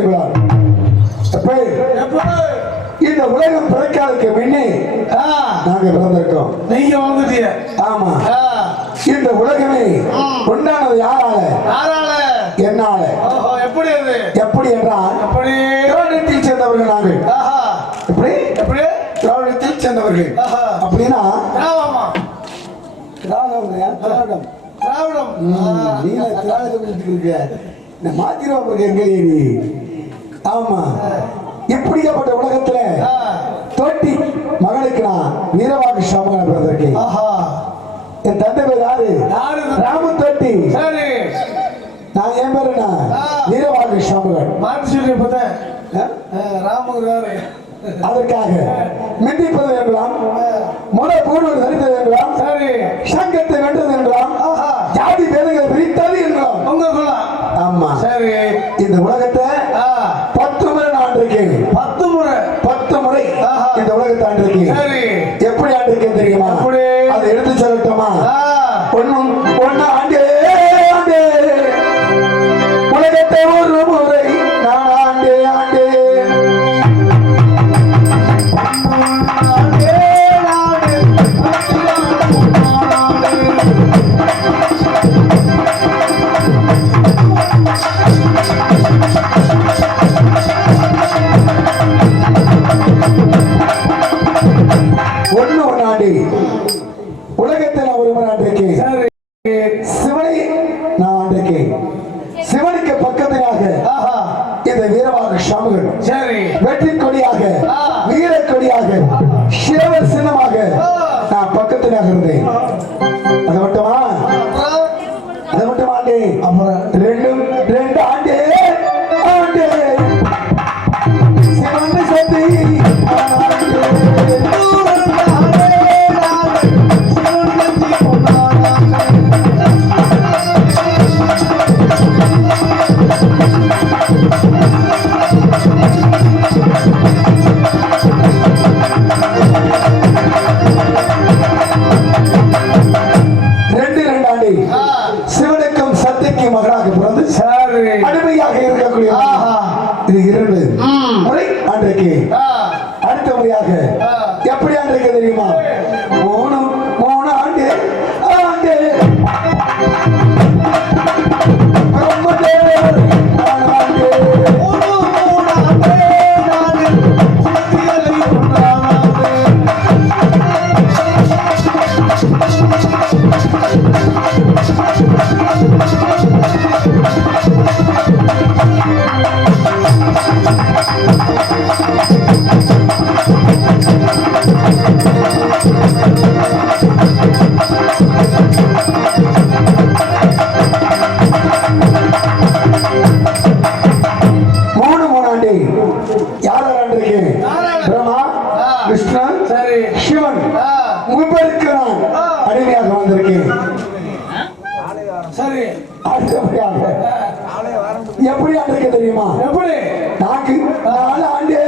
எங்களால் இந்த உலகம் பிறக்காததுக்கு முன்னே நாங்க பிறந்திருக்கோம். நீங்க வந்துட்டீங்க. ஆமா. இந்த உலகமே உண்டானது யாரால? என்னால. எப்படி அது? எப்படி என்றால் திராவிடத்தில் சேர்ந்தவர்கள் நாங்கள். எப்படி? திராவிடத்தில் சேர்ந்தவர்கள் அப்படின்னா திராவிடம் மாத்திரம் எங்க நீ? ஆமா. இப்படியாப்பட்ட உலகத்துல தோட்டி மகனுக்கு நான் வீரவாக சாமகன் பிறந்திருக்கேன். என் தந்தை பேர் யாரு? ராமு தோட்டி. நான் என் பேரு வீரவாக சாமகன். அதற்காக மிந்திப்பது என்றாம், முறை பூர்வம் சரித்தது என்றாம், சங்கத்தை வென்றது என்றாம், ஜாதி பேதங்களை பிரித்தது என்றாம். ஆமா. சரி. இந்த உலகத்தை 10 முறை நான் ஆண்டிருக்கேன். 10 முறை இந்த உலகத்தை ஆண்டிருக்கேன். எப்படி ஆண்டிருக்கேன் தெரியுமா? அதை எடுத்து சொல்லட்டுமா? ஒன்னு ஆண்டே உலகத்தை ஒரு முறை நான் ஆண்டே உலகத்தை நான் ஒரு முறை ஆண்டிருக்கேன். சிவனை நான் ஆண்டிருக்கேன். சிவனுக்கு பக்கத்திலாக இந்த வீரவாக சாமுகள் வெற்றி கொடியாக வீர கொடியாக சேவர் சின்னமாக நான் பக்கத்திலாக இருந்தேன். அதை மட்டுமா ஆண்டே? அப்புறம் ரெண்டு ஆண்டே சிவன் சக்தி சிவனுக்கும் சக்திக்கு மகனாக பிறந்து அடிமையாக இருக்கக்கூடிய இது 2 முறை ஆண்டிருக்கு. அடுத்த முறையாக எப்படி ஆண்டிருக்கு தெரியுமா? 3 ஆண்டு சிவன் முகப்பருக்கு நான் அடிமையாக வந்திருக்கேன். சரி. எப்படி ஆண்டிருக்க தெரியுமா? எப்படி? நாக்கு 4 ஆண்டு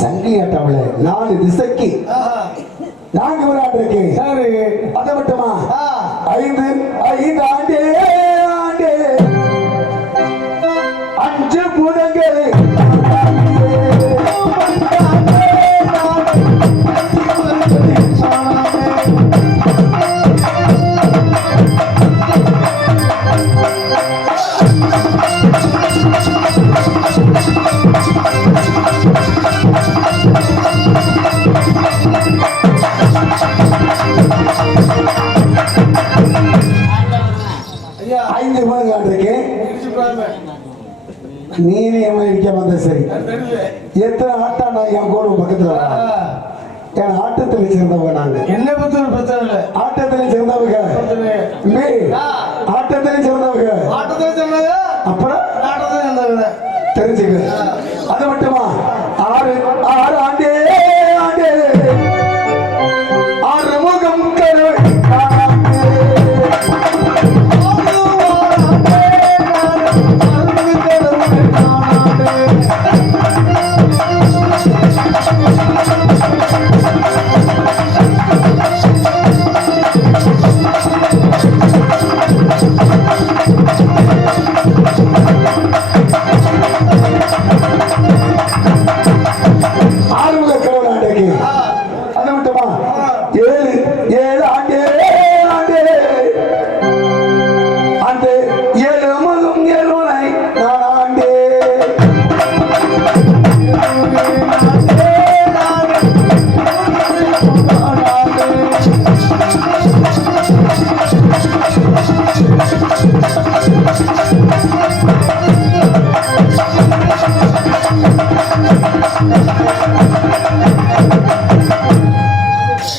சங்கியாட்டம்ல 4 திசைக்கு 4 முறை ஆண்டிருக்கேன். சரி. அதை மட்டுமா? 5 ஆண்டே 5 பூதங்கள் நீனே இருக்க வந்த சரி. எத்தனை ஆட்டம் நான் என் கூட பக்கத்துல என் ஆட்டத்தில் சேர்ந்தவங்க நாங்க. என்ன பத்தி பிரச்சனை இல்லை. ஆட்டத்தில் சேர்ந்தவங்க ஆட்டத்தில் ஆட்டத்தை சேர்ந்தவங்க. ஆட்டத்தை சொன்னது அப்புறம் ஆட்டத்தை சொன்னது தெரிஞ்சுக்க. அது மட்டுமா 6 ஆண்டே ஆண்டே ஆறுமுகம் கருவை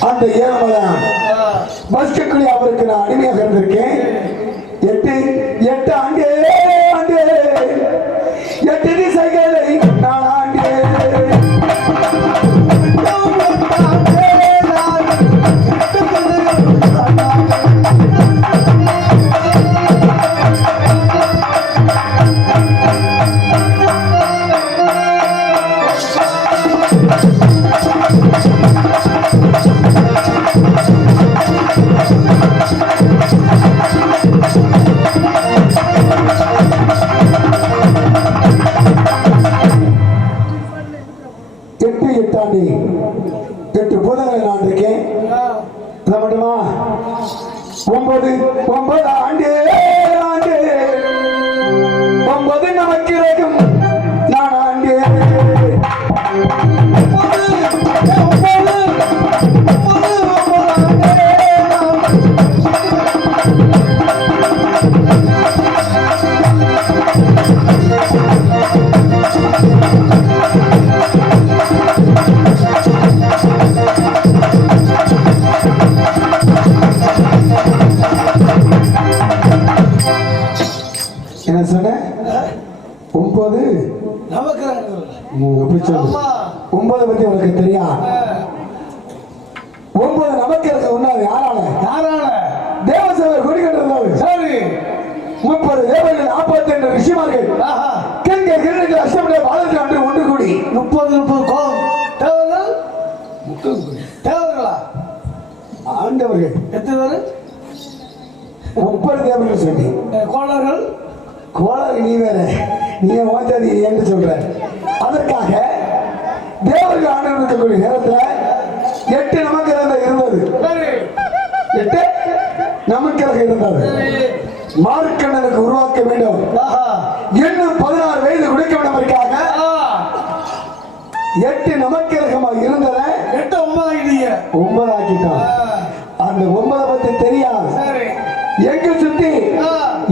அந்த ஏழமலாம் பஸ்குள்ளி அவருக்கு நான் அடிமையாக இருந்திருக்கேன். 8 ஆண்டே ஆண்டே 8 திசைகளை நான் ஆண்டே எட்டு பூதங்களை நான் இருக்கேன். அது மட்டுமா 9 ஆண்டே ஆண்டே 9 நமக்கு இருக்கும் நான் ஆண்டே என்ன சொன்ன 9 நமக்கு எப்படி சொல்லு 9 பத்தி உனக்கு தெரியும். 9 நமக்கு இருக்க உன்னாது யாரால தேவசேவர் கொடி கட்டுறதாரு. சரி 30 தேவர்கள் 42 ரிஷிமார்கள் கெங்க கிரீடங்கள் அஷ்டமடைய பாதத்தில் அன்று ஒன்று கூடி 30 கோம் தேவர்கள் தேவர்களா ஆண்டவர்கள் எத்தனை பேரு 30 தேவர்கள் சொல்லி கோளர்கள் கோளாறு நீ வேற நீ ஓஞ்சாதி என்று சொல்ற. அதற்காக தேவர்கள் ஆண்டு இருக்கக்கூடிய நேரத்தில் 8 நமக்கு இருந்தது 8 நமக்கு இருந்தது. மார்க்கண்ணனுக்கு உருவாக்க வேண்டும் இன்னும் 16 வயது குடிக்க வேண்டும்க்காக 8 நமக்கு இருந்ததை 8 9 ஆக்கிட்டான். அந்த 9 பத்தி தெரியாது. எங்க சுத்தி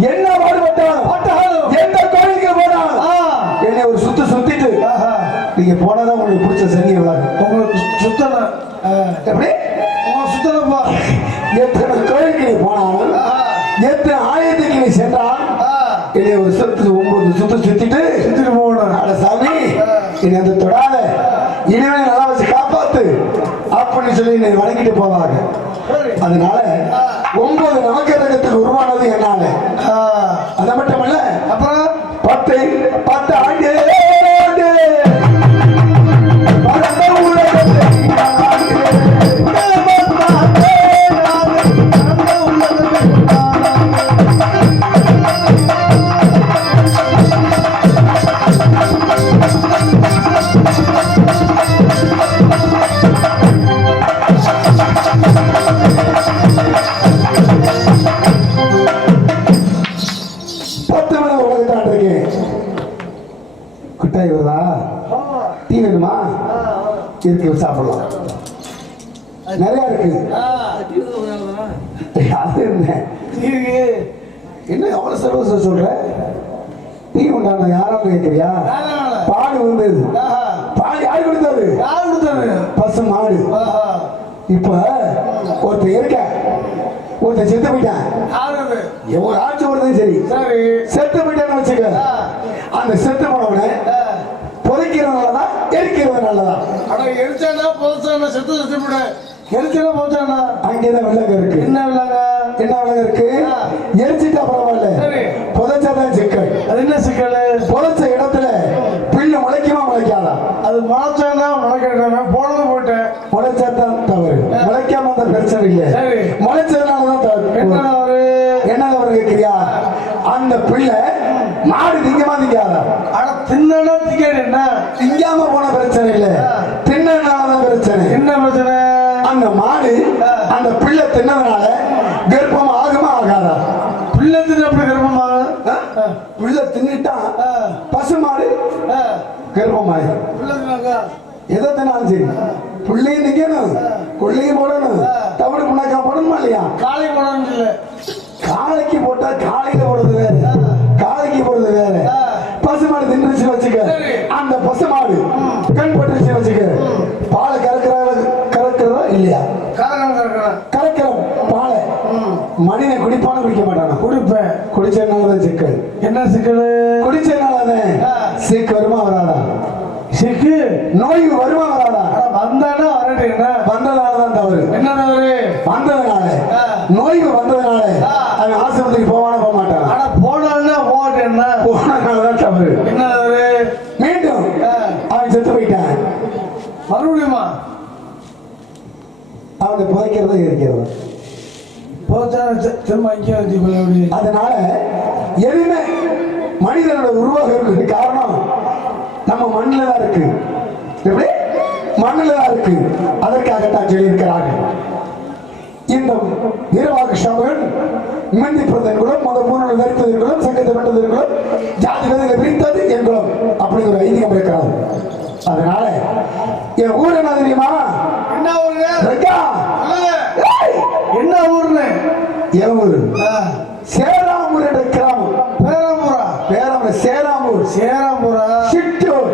என்ன பாடுபட்டாலும் எந்த கோயிலுக்கு போனாலும் என்னை ஒரு சுத்திட்டு நீங்க போனதான் உங்களுக்கு பிடிச்ச சனி உங்களுக்கு சுத்தணும். எப்படி சுத்தனப்பா எத்தனை கோயிலுக்கு நீ போனாலும் எத்தனை ஆலயத்துக்கு நீ சென்றால் என்னை ஒரு 9 சுத்திட்டு போகணும். அட சாமி என்னை அந்த தொடாத இனிமே நல்லா வச்சு காப்பாத்து அப்படின்னு சொல்லி என்னை வணங்கிட்டு போவாங்க. அதனால 9 நவக்கிரகத்துக்கு உருவானது என்னால. அது மட்டுமல்ல அப்புறம் 10 ஆண்டு குட்டாய் வருதா டீ வேணுமா இருக்கு சாப்பிடலாம் நிறைய இருக்கு. அது என்ன அவ்வளவு சர்வச சொல்ற டீ உண்டான யாரும் கேட்கிறியா? பால் வந்தது பால் யாரு கொடுத்தது பசு மாடு. இப்ப ஒருத்தர் இருக்க ஒருத்தன் செத்து போயிட்டான். யாரு ஒரு ஆட்சி வருதும் சரி, சரி செத்து போயிட்டான்னு வச்சுக்க. அந்த செத்து போனவனை புதைக்கிறது நல்லதா எரிக்கிறது நல்லதா? ஆனா எரிச்சானா போச்சானா செத்து செத்து விட எரிச்சனா போச்சானா அங்கேதான் விலங்கு இருக்கு. என்ன விலங்க என்ன விலங்கு இருக்கு? எரிச்சிட்டா பரவாயில்ல, சரி புதைச்சாதான் சிக்கல். அது என்ன சிக்கல்? புதைச்ச இடத்துல பில்லு முளைக்குமா முளைக்காதா? அது முளைச்சானா முளைக்கிறேன் போனது போட்டேன் முளைச்சாதான் தவறு, முளைக்காம அந்த பிரச்சனை இல்லை. சரி முளைச்சதுனாலதான் தவறு. என்ன அவரு என்ன தவறு கேட்கிறியா? அந்த பிள்ளை மாடு திங்கமா திங்காதா? ஆனா தின்னா திங்காது என்ன திங்காம போன பிரச்சனை இல்லை, தின்னதுனாலதான் பிரச்சனை. என்ன பிரச்சனை? அந்த மாடு அந்த பிள்ளை தின்னதுனால கர்ப்பம் ஆகுமா ஆகாதா? பிள்ளை தின்னு அப்படி கர்ப்பமாக பிள்ளை தின்னுட்டா பசு மாடு கர்ப்பமாயிரும். பிள்ளை தின்னாங்க எதை தின்னாலும் சரி, பிள்ளையும் திங்கணும், கொள்ளையும் போடணும், தவிடு புண்ணாக்கா போடணுமா இல்லையா? காலை போனது இல்லை காளைக்கு போட்டா காலையில போடுறது வேற, காளைக்கு போடுறது வேற. பசுமாடு தின்றுச்சு வச்சுக்க, அந்த பசுமாடு கண் பட்டுருச்சு வச்சுக்க, பாலை கறக்கிறதா இல்லையா? கறக்கிறோம் பாலை. மனிதன் குடிப்பான குடிக்க மாட்டானா? குடிப்பேன். குடிச்சதுனாலதான் சிக்கல். என்ன சிக்கல்? குடிச்சதுனாலதான் சிக்கு வருமா வராதா? சிக்கு நோய் வருமா வராதா? வந்தானா வரட்டு என்ன வந்ததுனாலதான் தவறு. என்ன தவறு? வந்ததுனால நோய் வந்ததுனால அவன் ஆஸ்பத்திரிக்கு போவான போக மாட்டான். ஆனா போனா போட்டு என்ன போனதுனாலதான் தவறு. என்ன தவறு? மீண்டும் அவன் செத்து போயிட்டான். மறுபடியுமா அவனை புதைக்கிறதா இருக்கிறது. போச்சா திரும்ப இங்கே வச்சு. அதனால எதுவுமே மனிதனோட உருவாகிறதுக்கு காரணம் நம்ம மண்ணில் தான் இருக்கு. எப்படி? மண்ணில் தான் இருக்கு. அதற்காகத்தான் சொல்லியிருக்கிறார்கள். இந்த வீரவாக்கு சாமிகள் மிந்தி பிறந்தவர்களும் முத மூணு தரித்தவர்களும் சங்கத்தை பெற்றவர்களும் ஜாதி வேதங்களை பிரித்தது எங்களும் அப்படி ஒரு ஐதீகம் இருக்கிறார். அதனால என் ஊர் என்ன தெரியுமா? என்ன ஊருங்க? என்ன ஊர்னு? என் ஊர் சேராமூர் என்ற கிராமம். பேராமூரா? பேராமூர் சேராமூர். சேராமூரா? சிட்டூர்.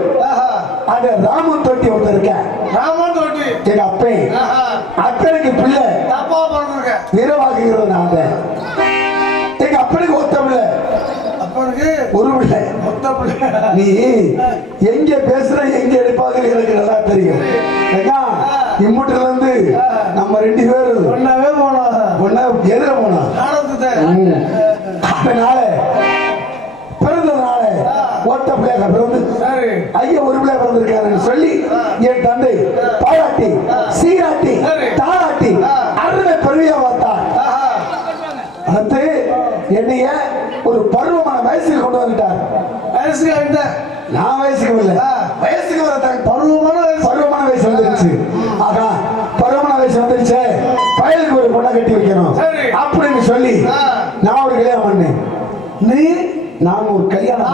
அது ராமன் தொட்டி ஒருத்தர் இருக்க. ராமன் தொட்டி எங்க அப்பே அப்பனுக்கு பிள்ளை தப்பா பண்ணிருக்க வீரவாக்குகிறது நான். எங்க அப்பனுக்கு ஒத்த பிள்ளை, அப்பனுக்கு ஒரு பிள்ளை, மொத்த பிள்ளை. நீ எங்க பேசுற எங்க எடுப்பாங்க எனக்கு நல்லா தெரியும். இம்முட்டுல இருந்து நம்ம ரெண்டு பேரும் ஒன்னாவே போனோம், ஒன்னா எதிர போனோம். அதனால பிறந்ததுனால ஒத்த பிள்ளையாக பிறந்து ஐயா ஒரு பிள்ளை பிறந்திருக்காருன்னு சொல்லி என் தந்தை பாராட்டி சீராட்டி தாராட்டி அருமை பெருமையா பார்த்தார். அடுத்து என்னைய ஒரு பருவமான வயசுக்கு கொண்டு வந்துட்டார். வயசுக்கு நான் வயசுக்கு இல்லை, வயசுக்கு வர பருவமான வயசு வந்துருச்சு. ஆகா பருவமான வயசு வந்துருச்சு, பயலுக்கு ஒரு பொண்ணை கட்டி வைக்கணும் அப்படின்னு சொல்லி நான் ஒரு கல்யாணம் பண்ணேன். நீ நான் ஒரு கல்யாணம்,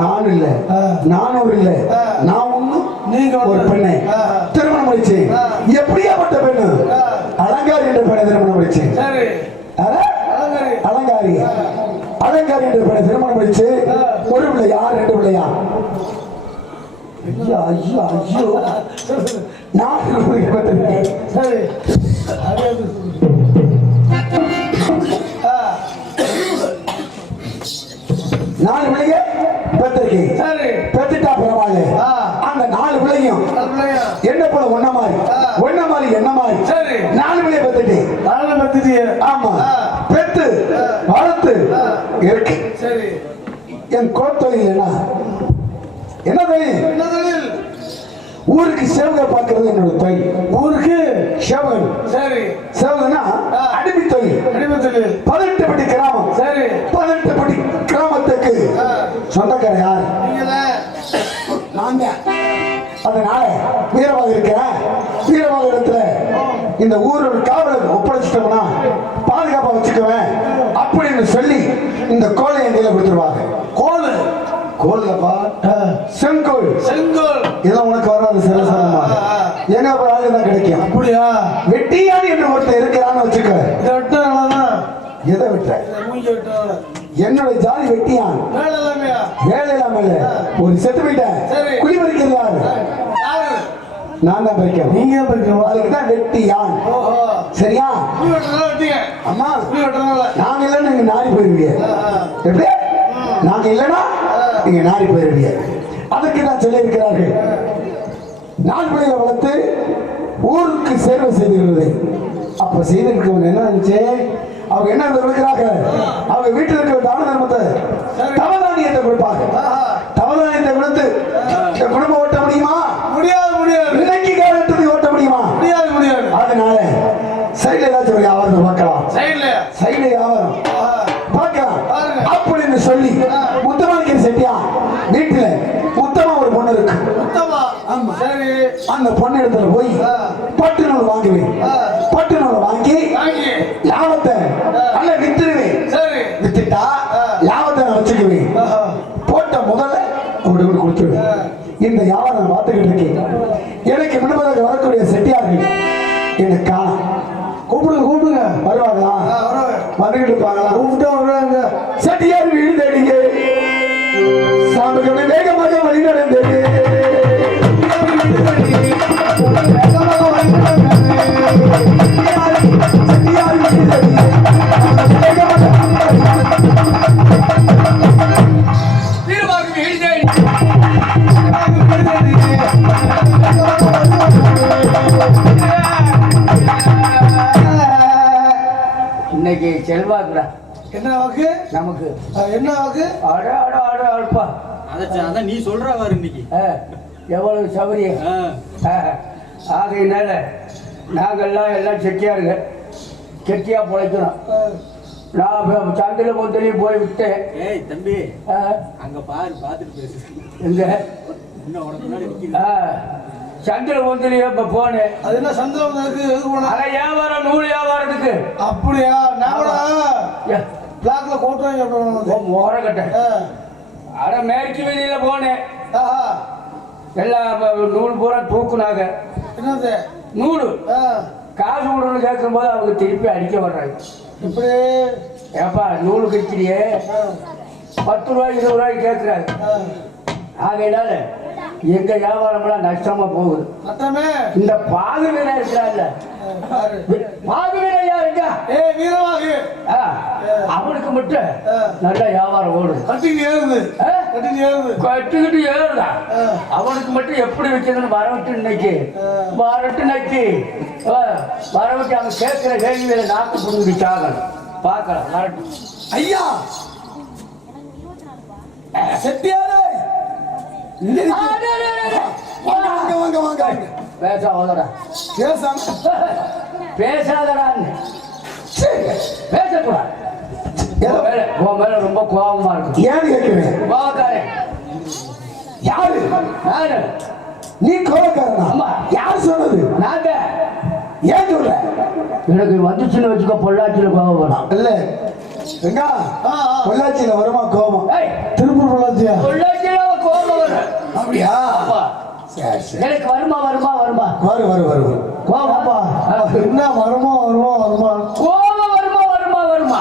நான் இல்ல 400 இல்ல, நான் ஒண்ணும் நீங்க ஒரு பெண்ணை திருமணம் முடிச்சு. எப்படியாப்பட்ட பெண்ணு? அலங்காரி என்ற பெண்ணை திருமணம் முடிச்சு. அலங்காரி அலங்காரி என்ற பெண்ணை திருமணம் முடிச்சு. ஒரு பிள்ளையா ரெண்டு பிள்ளையா? ஐயா ஐயா ஐயோ, நான் 4 பிள்ளைங்க பெற்றிருக்கேன். பெற்றுட்டா பரவாயில்ல. அந்த 4 பிள்ளையும் என்ன போல ஒன்ன மாதிரி என்ன மாதிரி 4 பிள்ளைய பெற்றுட்டேன். ஆமா, பெத்து வளர்த்து இருக்கு. என் கோத்தொழில் என்ன தொழில்? ஊருக்கு சேவகை பார்க்கறது என்னோட தொழில். ஊருக்கு சேவகன். சேவகனா அடிமை தொழில். 18 பட்டி கிராமம். 18 பட்டி கிராமத்துக்கு சொந்தக்கார யார்? நான் தான். அதனால வீரமாக இருக்கிறேன். வீரமாக இடத்துல இந்த ஊரோட காவலுக்கு ஒப்படைச்சிட்டோம்னா பாதுகாப்பா வச்சுக்குவேன் அப்படின்னு சொல்லி இந்த கோலை என் கையில கொடுத்துருவாங்க. கோல்லப்பா செங்கோல். இதெல்லாம் உனக்கு வராது. சில சமமா எங்க ஆளுதான் கிடைக்கும். அப்படியா? வெட்டியான் என்று ஒருத்தர் இருக்கிறான்னு வச்சுக்க. எதை விட்ட? என்னோட ஜாதி வெட்டியான். வேலை இல்லாம இல்ல, ஒரு செத்து போயிட்டேன். குழி பறிக்கிறது யாரு? நான் தான் பறிக்கிறேன். நீங்க பறிக்கணும். அதுக்கு தான் வெட்டியான். சரியா? அம்மா முடி வெட்டுறதுனால. நாங்க இல்லைன்னா நீங்க நாரி போயிருவீங்க. எப்படி? நாங்க இல்லைன்னா நீங்க நாரி போயிருவீங்க. அதுக்கு தான் சொல்லி இருக்கிறார்கள், நாள் பிள்ளைகளை வளர்த்து ஊருக்கு சேவை செய்திருந்தது. அப்ப செய்திருக்கவங்க என்ன இருந்துச்சு, அவங்க என்ன இருக்கிறாங்க, அவங்க வீட்டில் இருக்கிற தான தர்மத்தை தவதானியத்தை கொடுப்பாங்க. தவதானியத்தை கொடுத்து இந்த குடும்பம் ஓட்ட முடியுமா? முடியாது முடியாது. இன்னைக்கு காலத்துக்கு ஓட்ட முடியுமா? முடியாது முடியாது. அதனால சைடுல ஏதாச்சும் ஒரு வியாபாரத்தை பார்க்கலாம். சைடுல வியாபாரம் பார்க்கலாம் அப்படின்னு சொல்லி முத்தமாணிக்க செட்டியா வீட்டுல முத்தமா ஒரு பொண்ணு இருக்கு. ஆமா சரி. அந்த பொண்ணு இடத்துல போய் பட்டு நூல் வாங்குவேன். பட்டு நூல் வாங்கி லாபத்தை நல்ல வித்துருவேன். வித்துட்டா லாபத்தை நான் வச்சுக்குவேன். போட்ட முதல்ல அப்படி கொடுத்துருவேன். இந்த வியாபாரம் பார்த்துக்கிட்டு இருக்கேன். எனக்கு முன்பதாக வரக்கூடிய செட்டியார்கள் எனக்கு காணும். கூப்பிடுங்க கூப்பிடுங்க. வருவாங்களா? வந்துகிட்டு இருப்பாங்களா? கூப்பிட்டா வருவாங்க. செட்டியார் வீடு தேடிங்க. சாமிக்கு வேகமாக வழி நடந்தது. இன்னைக்கு செல்வாக்குடா. என்ன வாக்கு நமக்கு? என்ன வாக்கு? அட அட அட அல்பா. அதான் நீ சொல்றவாரு இன்னைக்கு எவ்வளவு சௌரியம். ஆகையினால நாங்கள்லாம் எல்லாம் செட்டியாருங்க, செட்டியா பிழைக்கிறோம். நான் சந்தையில பொந்தலையும் போய் விட்டேன். ஏய் தம்பி, அங்க பாரு, பாத்துட்டு பேசு. எங்க இன்னும் உனக்கு முன்னாடி நிக்கிறேன். சந்திர பொந்தலையும் இப்ப போனேன். அது என்ன சந்திரம் போன? அட வியாபாரம், நூல் வியாபாரத்துக்கு. அப்படியா? நான் பிளாக்ல கோட்டு மோர கட்ட. அட மேற்கு வெளியில போனேன். எல்லாம் நூல் பூரா தூக்குனாங்க. என்னது நூலு? காசு கொடுன்னு கேட்கும் போது அவங்க திருப்பி அடிக்க வர்றாங்க. இப்படி ஏப்பா நூல் கட்டியே 10 ரூபாய் 20 ரூபாய் கேட்குறாங்க. ஆகையினால எங்க வியாபாரம்லாம் நஷ்டமா போகுது. இந்த பாகு வீரா இருக்கிறான்ல, பாகு வீரா யாருங்க? வீரவாகு. அவனுக்கு மட்டும் நல்ல வியாபாரம் ஓடுது. கட்டிக்கிட்டு ஏறுதா. அவனுக்கு மட்டும் எப்படி வைக்கிறதுன்னு வரவிட்டு இன்னைக்கு வரவிட்டு அவன் கேட்கிற கேள்வியில நாக்கு புரிஞ்சு சாகணும். பார்க்கலாம் வரட்டும். ஐயா செட்டியாரே, பேசாதடா பேசாதடான்னு பேசக்கூடாது. உன் மேல ரொம்ப கோபமா இருக்கு. ஏன்னு கேட்கிறேன். கோபக்காரன் யாரு? யாரு? நீ கோபக்காரனா? ஆமா. யார் சொன்னது? நாங்க. ஏன் சொல்ற? எனக்கு வந்துச்சுன்னு வச்சுக்க, பொள்ளாச்சியில கோபம் வரும். இல்ல எங்க பொள்ளாச்சியில வருமா கோபம்? திருப்பூர் பொள்ளாச்சியா? பொள்ளாச்சியில கோபம் வரும். அப்படியா? எனக்கு வருமா வருமா வருமா? வரும் வரும் வரும். கோபப்பா என்ன வருமா வருமா வருமா? கோபம் வருமா வருமா வருமா?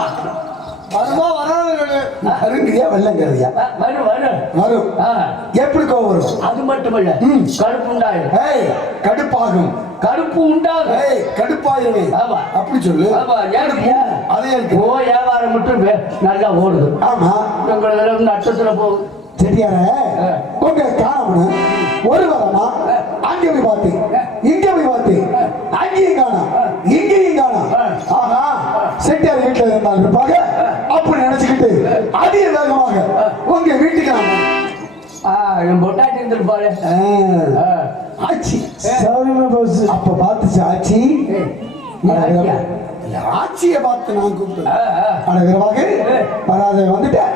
வருமா வராது. வருங்கிறியா வெள்ளங்கிறதியா? வரும் வரும் வரும். எப்படி கோபம் வரும்? அது மட்டுமல்ல, கடுப்பு உண்டாகும். கடுப்பாகும். கடுப்பு உண்டாகும். கடுப்பாயிருமே. ஆமா. அப்படி சொல்லு. ஆமா. அதே வியாபாரம் மட்டும் நல்லா ஓடுது. ஆமா. உங்களுக்கு நட்சத்திர போகுது. சரியான உங்க காரணம் ஒரு வாரமா அங்க போய் பார்த்தேன், இங்க போய் பார்த்தேன், அங்கேயும் காணோம், இங்கேயும் காணோம். ஆஹா, செட்டியார் வீட்டுல இருந்தாலும் இருப்பாங்க அப்படி நினைச்சுக்கிட்டு அதிக வேகமாக உங்க வீட்டுக்கு என் பொட்டாட்டி இருந்திருப்பாரு. ஆச்சி அப்ப பார்த்துச்சு ஆச்சி. ஆட்சியை பார்த்து நான் கூப்பிட்டேன். வராத வந்துட்டேன்,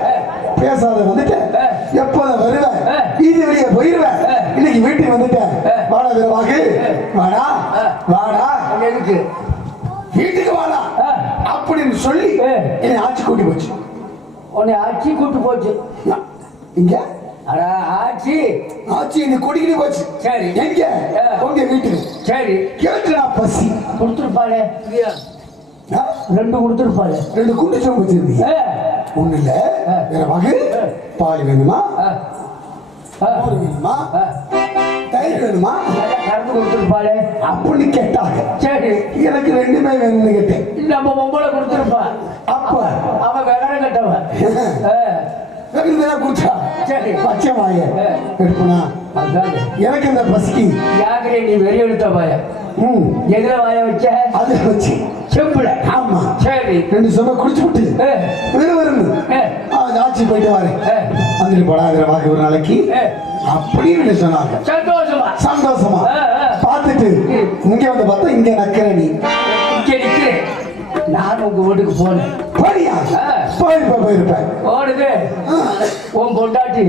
பேசாத வந்துட்டேன், எப்போத வருவேன், வீதி வெளியே போயிருவேன், இன்னைக்கு வீட்டுக்கு வந்துட்டேன். வாடா வீரவாகு, வாடா வாடா, எதுக்கு வீட்டுக்கு வாடா அப்படின்னு சொல்லி என்னை ஆட்சி கூட்டி போச்சு. உன்னை ஆட்சி கூட்டு போச்சு. இங்க ஆட்சி ஆட்சி என்னை கூட்டிக்கிட்டு போச்சு. சரி. எங்க? உங்க வீட்டுக்கு. சரி. கேட்கிறா பசி கொடுத்துருப்பாளே, 2 கொடுத்துருப்பாளே. 2 குண்டு சோம்பு வச்சிருந்தீங்க. ஒண்ணு இல்ல, வேற வகை பால் வேணுமா, மோர் வேணுமா, தயிர் வேணுமா? நல்லா கறந்து கொடுத்துருப்பாளே. அப்படின்னு கேட்டாங்க. சரி, எனக்கு ரெண்டுமே வேணும்னு கேட்டேன். நம்ம பொம்பளை கொடுத்துருப்பா. அப்ப அவ விவரம் கட்டவன். ரெண்டு குடிச்சா சரி, பச்சை வாய எடுப்பனா அதாங்க. எனக்கு இந்த பசிக்கு யாக்கரே நீ வெறி எடுத்த பாய. எதுல வாய வச்ச? அதை வச்சு செம்புல. ஆமா. சரி, ரெண்டு சொன்ன குடிச்சு விட்டு விறுவிறுன்னு ஆட்சி போயிட்டு வரேன். வந்துட்டு படாத வாக்கு ஒரு நாளைக்கு அப்படின்னு சொன்னாங்க. சந்தோஷமா சந்தோஷமா பார்த்துட்டு இங்க வந்து பார்த்தா இங்க நக்கிற நீ இங்க நிக்கிறேன். நான் உங்க வீட்டுக்கு போனேன். போனியா? போயிருப்பேன். ஓடுது உன் பொண்டாட்டி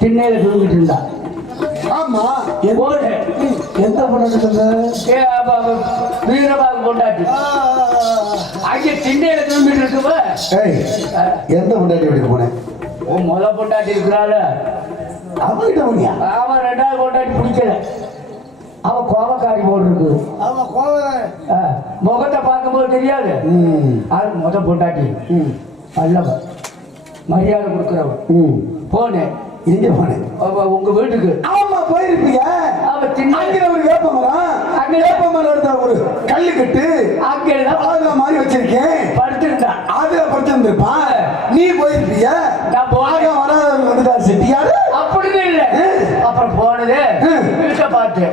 திண்ணையில தூங்கிட்டு இருந்தா. ஆமா. ஓடு. எந்த பொண்ணு? வீரபாகு பொண்டாட்டி அங்க திண்ணையில தூங்கிட்டு இருக்குப்ப. எந்த பொண்டாட்டி வீட்டுக்கு போனேன்? உன் முத பொண்டாட்டி இருக்கிறாள். அவங்கிட்ட போனியா? அவன் ரெண்டாவது பொண்டாட்டி பிடிக்கல. அவன் கோபக்காரி போல் இருக்கு. அவன் கோவம் முகத்தை பார்க்கும்போது தெரியாது. அது முத பொண்டாட்டி அல்லவன், மரியாதை கொடுக்குறவன். போனேன். எங்க போனேன்? உங்க வீட்டுக்கு. ஆமா, போயிருப்பீங்க. அங்க ஒரு வேப்ப மரம், அங்க வேப்ப மரம் எடுத்த ஒரு கல்லு கட்டு அதுல மாதிரி வச்சிருக்கேன். படுத்திருந்தா அதுல படுத்திருந்திருப்பான். நீ போயிருப்பிய. வராதவங்க வந்துட்டாரு செட்டியாரு. அப்படின்னு இல்லை. அப்புறம் போனது வீட்டை பார்த்து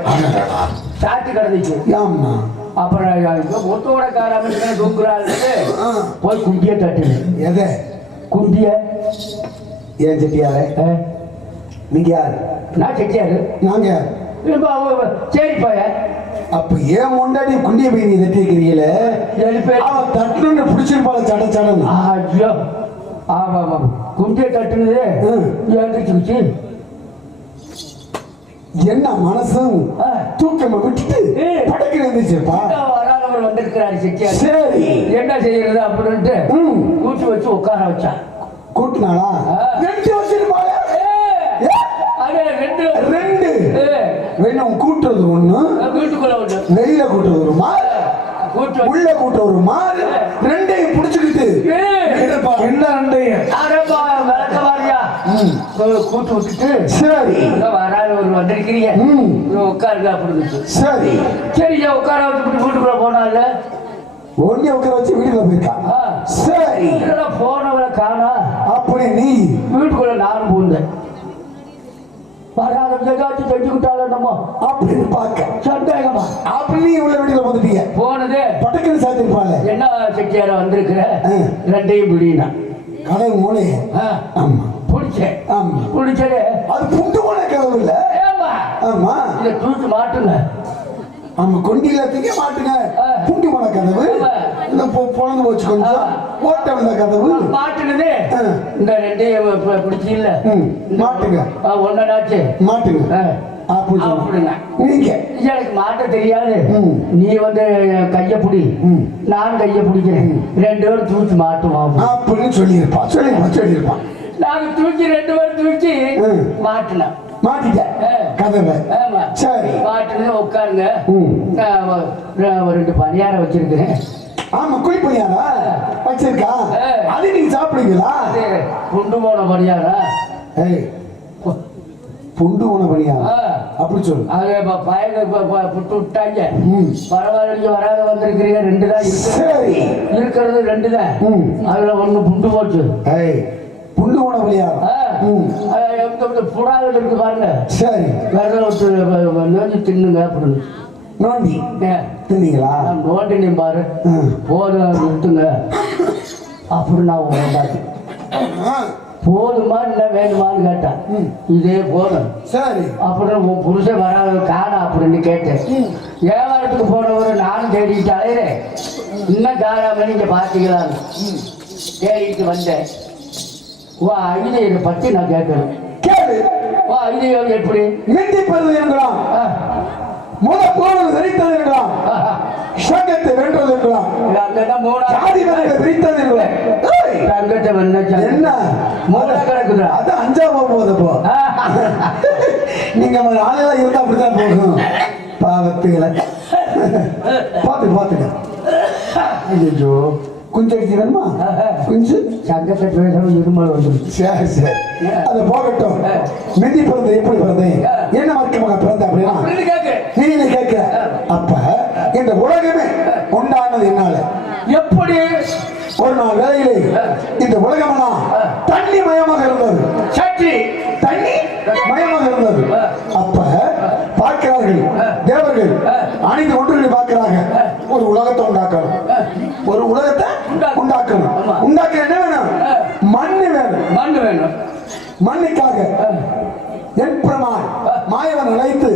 சாத்தி கிடந்துச்சு. ஆமா. அப்புறம் ஒத்தோட காராம தூங்குறாரு. போய் குண்டிய தட்டுது. எதை? குண்டிய. ஏன் செட்டியாரு? நீங்க யாரு? நான் செட்டியாரு. நாங்க சரி போய. அப்ப ஏன் முன்னாடி குண்டிய போய் நீ தட்டிக்கிறீங்களே? அவன் தட்டுன்னு பிடிச்சிருப்பாள் சட சடன்னு. ஐயோ, ஆமா ஆமா, குண்டிய தட்டுனது எழுந்துச்சு. என்ன மனசும் தூக்கமா விட்டுட்டு படக்கு எழுந்துச்சுப்பா. வராதவர் வந்திருக்கிறாரு செட்டியார். சரி, என்ன செய்யறது அப்படின்ட்டு கூட்டி வச்சு உட்கார வச்சா. கூட்டினாளா? ரெண்டு வச்சிருப்பாள. ரெண்டு வேணும். கூட்டுறது ஒண்ணு, வீட்டுக்குள்ள ஒண்ணு, வெளியில கூட்டுறது ஒரு மாறு, உள்ள கூட்ட ஒரு மாறு. ரெண்டையும் புடிச்சுக்கிட்டு என்ன ரெண்டையும் கூட்டு விட்டுட்டு சரி வராது ஒரு வந்திருக்கிறீங்க உட்காருங்க அப்படின்னு. சரி சரி, உட்கார வச்சு வீட்டுக்குள்ள போனால ஒன்னே உட்கார வச்சு வீட்டுல போயிருக்கா. சரி, போனவளை காணா. அப்படி நீ வீட்டுக்குள்ள நானும் பூந்தேன். வராத ஏதாச்சும் செஞ்சுக்கிட்டால நம்ம அப்படின்னு பார்க்க சந்தேகமா. அப்படி நீ உள்ள வீட்டுல வந்துட்டீங்க. போனது பட்டக்குன்னு சாத்திருப்பாள். என்ன செட்டியார வந்திருக்கிற ரெண்டையும் பிடினா கதவு மூளை. ஆமா, பிடிச்சேன். ஆமா, பிடிச்சது. அது புண்டு போன கதவு இல்ல. ஆமா, இதை தூக்கி மாட்டுங்க. ஆமா, கொண்டியில தூக்கி மாட்டுங்க. புண்டு போன கதவு இந்த பொழந்து போச்சு. கொஞ்சம் ஓட்ட வந்த கதவு மாட்டுனது. இந்த ரெண்டையும் பிடிச்சி இல்ல மாட்டுங்க. ஒன்னாச்சு மாட்டுங்க. அப்படிங்க. நீங்க எனக்கு மாட்ட தெரியாது. நீ வந்து கைய பிடி, நான் கைய பிடிக்கிறேன். ரெண்டு பேரும் தூக்கி மாட்டுவோம் அப்படின்னு சொல்லியிருப்பான். நாங்க தூக்கி ரெண்டு பேரும் தூக்கி மாட்டினோம். மாட்டிட்ட கதவை. சரி, மாட்டுன்னு உட்காருங்க. ரெண்டு பணியாரம் வச்சிருக்கிறேன். ஆமா, குழிப்பணியாரா வச்சிருக்கா? அது நீங்க சாப்பிடுங்களா? புண்டு போன பணியாரா? புண்டு போன பணியாரா அப்படி சொல்லு. அது பயங்க புட்டு விட்டாங்க. பரவாயில்ல, வராத வந்திருக்கிறீங்க. ரெண்டு தான் இருக்கிறது. ரெண்டு தான். அதுல ஒண்ணு புண்டு போச்சு. புண்டு போன பணியாரா? புடாத இருக்கு பாருங்க. சரி, நோண்டி தின்னுங்க அப்படின்னு. நோண்டி தின்னீங்களா? நோண்டி பாரு, போதும் விட்டுங்க அப்படின்னு நான் உண்டாச்சு. போதுமா இல்லை வேணுமான்னு கேட்டேன். இதே போதும். சரி, அப்புறம் உன் புருஷன் வராத காணா அப்படின்னு கேட்டேன். வியாபாரத்துக்கு போனவர் நானும் தேடிட்டு அலையிறேன். இன்னும் தாராமணி இங்க பாத்தீங்களான்னு தேடிட்டு வந்தேன். இதை பத்தி நான் கேட்கணும். கேளு. இதை எப்படி மிந்திப்பது என்கலாம், முத போனது வெறித்தது என்கலாம், சங்கத்தை வென்றது என்கலாம், ஜாதி மதத்தை பிரித்தது என்கலாம். என்ன மூல கிடக்குது? அது அஞ்சாம போகுது. போ நீங்க ஆளெல்லாம் இருந்தா அப்படித்தான் போகும். பாவத்துகளை பாத்துக்க. ஐயோ, குஞ்சு அடிச்சு வேணுமா குஞ்சு சங்கத்தை பேசணும் இருமல் வந்துருச்சு. சரி சரி அது போகட்டும். மிந்தி பிறந்த எப்படி பிறந்தேன் என்ன மார்க்கமாக பிறந்த அப்படின்னா நீ கேட்கிற. அப்ப இந்த உலகமே உண்டானது என்னால. எப்படி? ஒரு நாள் வேலையிலே இந்த உலகமெல்லாம் தண்ணி மயமாக இருந்தது. சட்டி தண்ணி மயமாக இருந்தது. அப்ப பார்க்கிறார்கள் தேவர்கள் அனைத்து ஒன்றுகளை பார்க்கிறாங்க. ஒரு உலகத்தை உண்டாக்கணும், ஒரு உலகத்தை உண்டாக்கணும். உண்டாக்க என்ன வேணும்? மண்ணு வேணும். மண் வேணும். மண்ணுக்காக எம்பிரமான் மாயவன் அழைத்து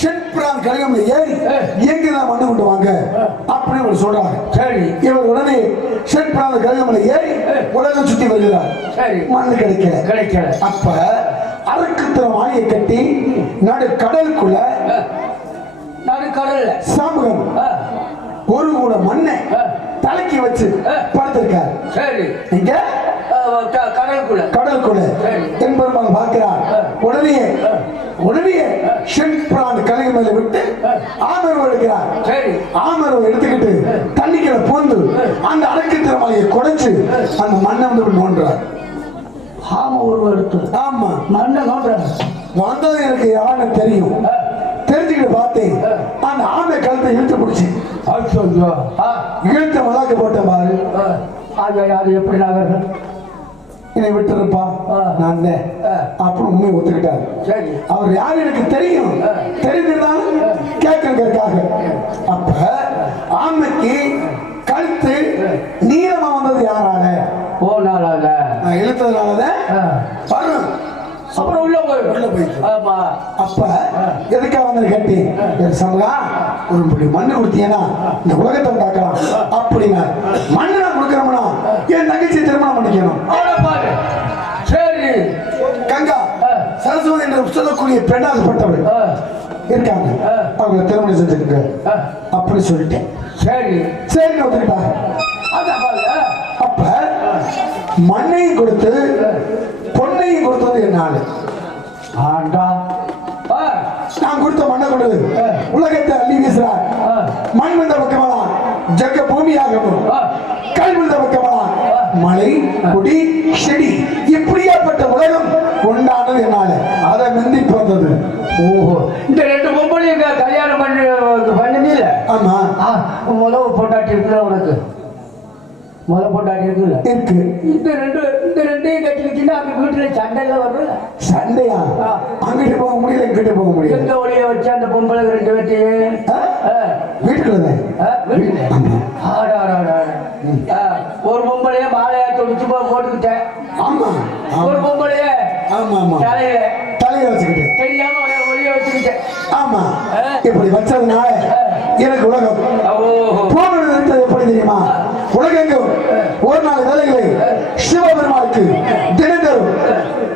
ஷெட்பிரான் கழகம் ஏறி எங்கதான் மண்ணு கொண்டு வாங்க அப்படின்னு ஒரு சொல்றாங்க. சரி. இவர் உடனே ஷெட்பிரான் கழகம் ஏறி உலகம் சுத்தி வருகிறார். சரி. மண்ணு கிடைக்கல. அப்ப அறுக்குத்திர மாலையை கட்டி நடு கடலுக்குள்ள நடுக்கடல்ல சாமுகம் ஒரு கூட மண்ணை தலைக்கு வச்சு படுத்திருக்கார். சரி. இங்க கடலுக்குள்ள என்பெருமாள் பார்க்கிறார். உடனே ஷெட்பிரான் கலகை மேல விட்டு ஆமரவு எடுக்கிறார். ஆமரவு எடுத்துக்கிட்டு தண்ணிக்குள்ள போந்து அந்த அடக்கத்திர மலையை குடைச்சு அந்த மண்ணை வந்து நோன்றார். ஆமா ஒரு எடுத்து ஆமா மண்ணை நோன்றார். வந்தது எனக்கு யாருன்னு தெரியும். தெரிஞ்சுக்கிட்டு பார்த்தேன் அந்த ஆமை கழுத்தை இழுத்து பிடிச்சி இழுத்த மலாக்க போட்டேன் பாரு. அது எப்படி நாங்கள் என்னை விட்டுருப்பா நான் அப்புறம் உண்மை ஒத்துக்கிட்டாரு. அவர் யாரு எனக்கு தெரியும். தெரிஞ்சுதான் கேட்கறதுக்காக. அப்ப ஆமைக்கு கழுத்து நீளமா வந்தது யாரால? போனால நான் இழுத்ததுனாலதான் வரும். அப்புறம் உள்ள போயிடுச்சு. அப்ப எதுக்காக வந்து கேட்டி சமூகா ஒரு முடி மண்ணு கொடுத்தீங்கன்னா இந்த உலகத்தை உண்டாக்கலாம் அப்படின்னா மண்ணு நான் கொடுக்கறோம்னா என் தங்கச்சி திருமணம் பண்ணிக்கணும். சரி. கங்கா சரஸ்வதி என்று சொல்லக்கூடிய பெண்ணாகப்பட்டவள் இருக்காங்க. அவங்களை திருமணம் செஞ்சுருங்க அப்படி சொல்லிட்டேன். சரி சரி ஒத்துக்கிட்டாங்க. அப்ப மண்ணையும் கொடுத்து பொன்னையும் கொடுத்தது என்னால. நான் கொடுத்த மண்ணை கொடு உலகத்தை அள்ளி வீசுறார். மண் வந்த பக்கமெல்லாம் ஜக்க பூமியாகவும் கல் வந்த பக்கமெல்லாம் மலை கொடி செடி இப்படியாப்பட்ட உலகம் உண்டானது என்னால. அதை மிந்தி பிறந்தது. ஓஹோ. இந்த ரெண்டு பொம்பளையும் கல்யாணம் பண்ணல. ஆமா. முதல் பொண்டாட்டி இருக்குல்ல உனக்கு? முதல் பொண்டாட்டி இருக்குல்ல? இருக்கு. இந்த ரெண்டையும் கட்டிக்கிட்டீங்கன்னா அந்த வீட்டுல சண்டையில வரல. சண்டையா? அங்கிட்டு போக முடியல இங்கிட்டு போக முடியல. எந்த ஒளிய வச்சு அந்த பொம்பளை ரெண்டு பேட்டையும் வீட்டுக்குள்ளதான். ஒரு பொம்பளைய மாலையா தொடிச்சு போட்டுக்கிட்டேன். ஆமா. ஒரு பொம்பளைய ஆமா ஆமா தலையில வச்சுக்கிட்டேன். தெரியாம ஒளிய வச்சுக்கிட்டேன். ஆமா. இப்படி வச்சதுனால எனக்கு உலகம் போனது இருந்தது எப்படி தெரியுமா? உலகெங்கும் ஒரு நாள் வேலைகளை சிவபெருமானுக்கு தினந்தோறும்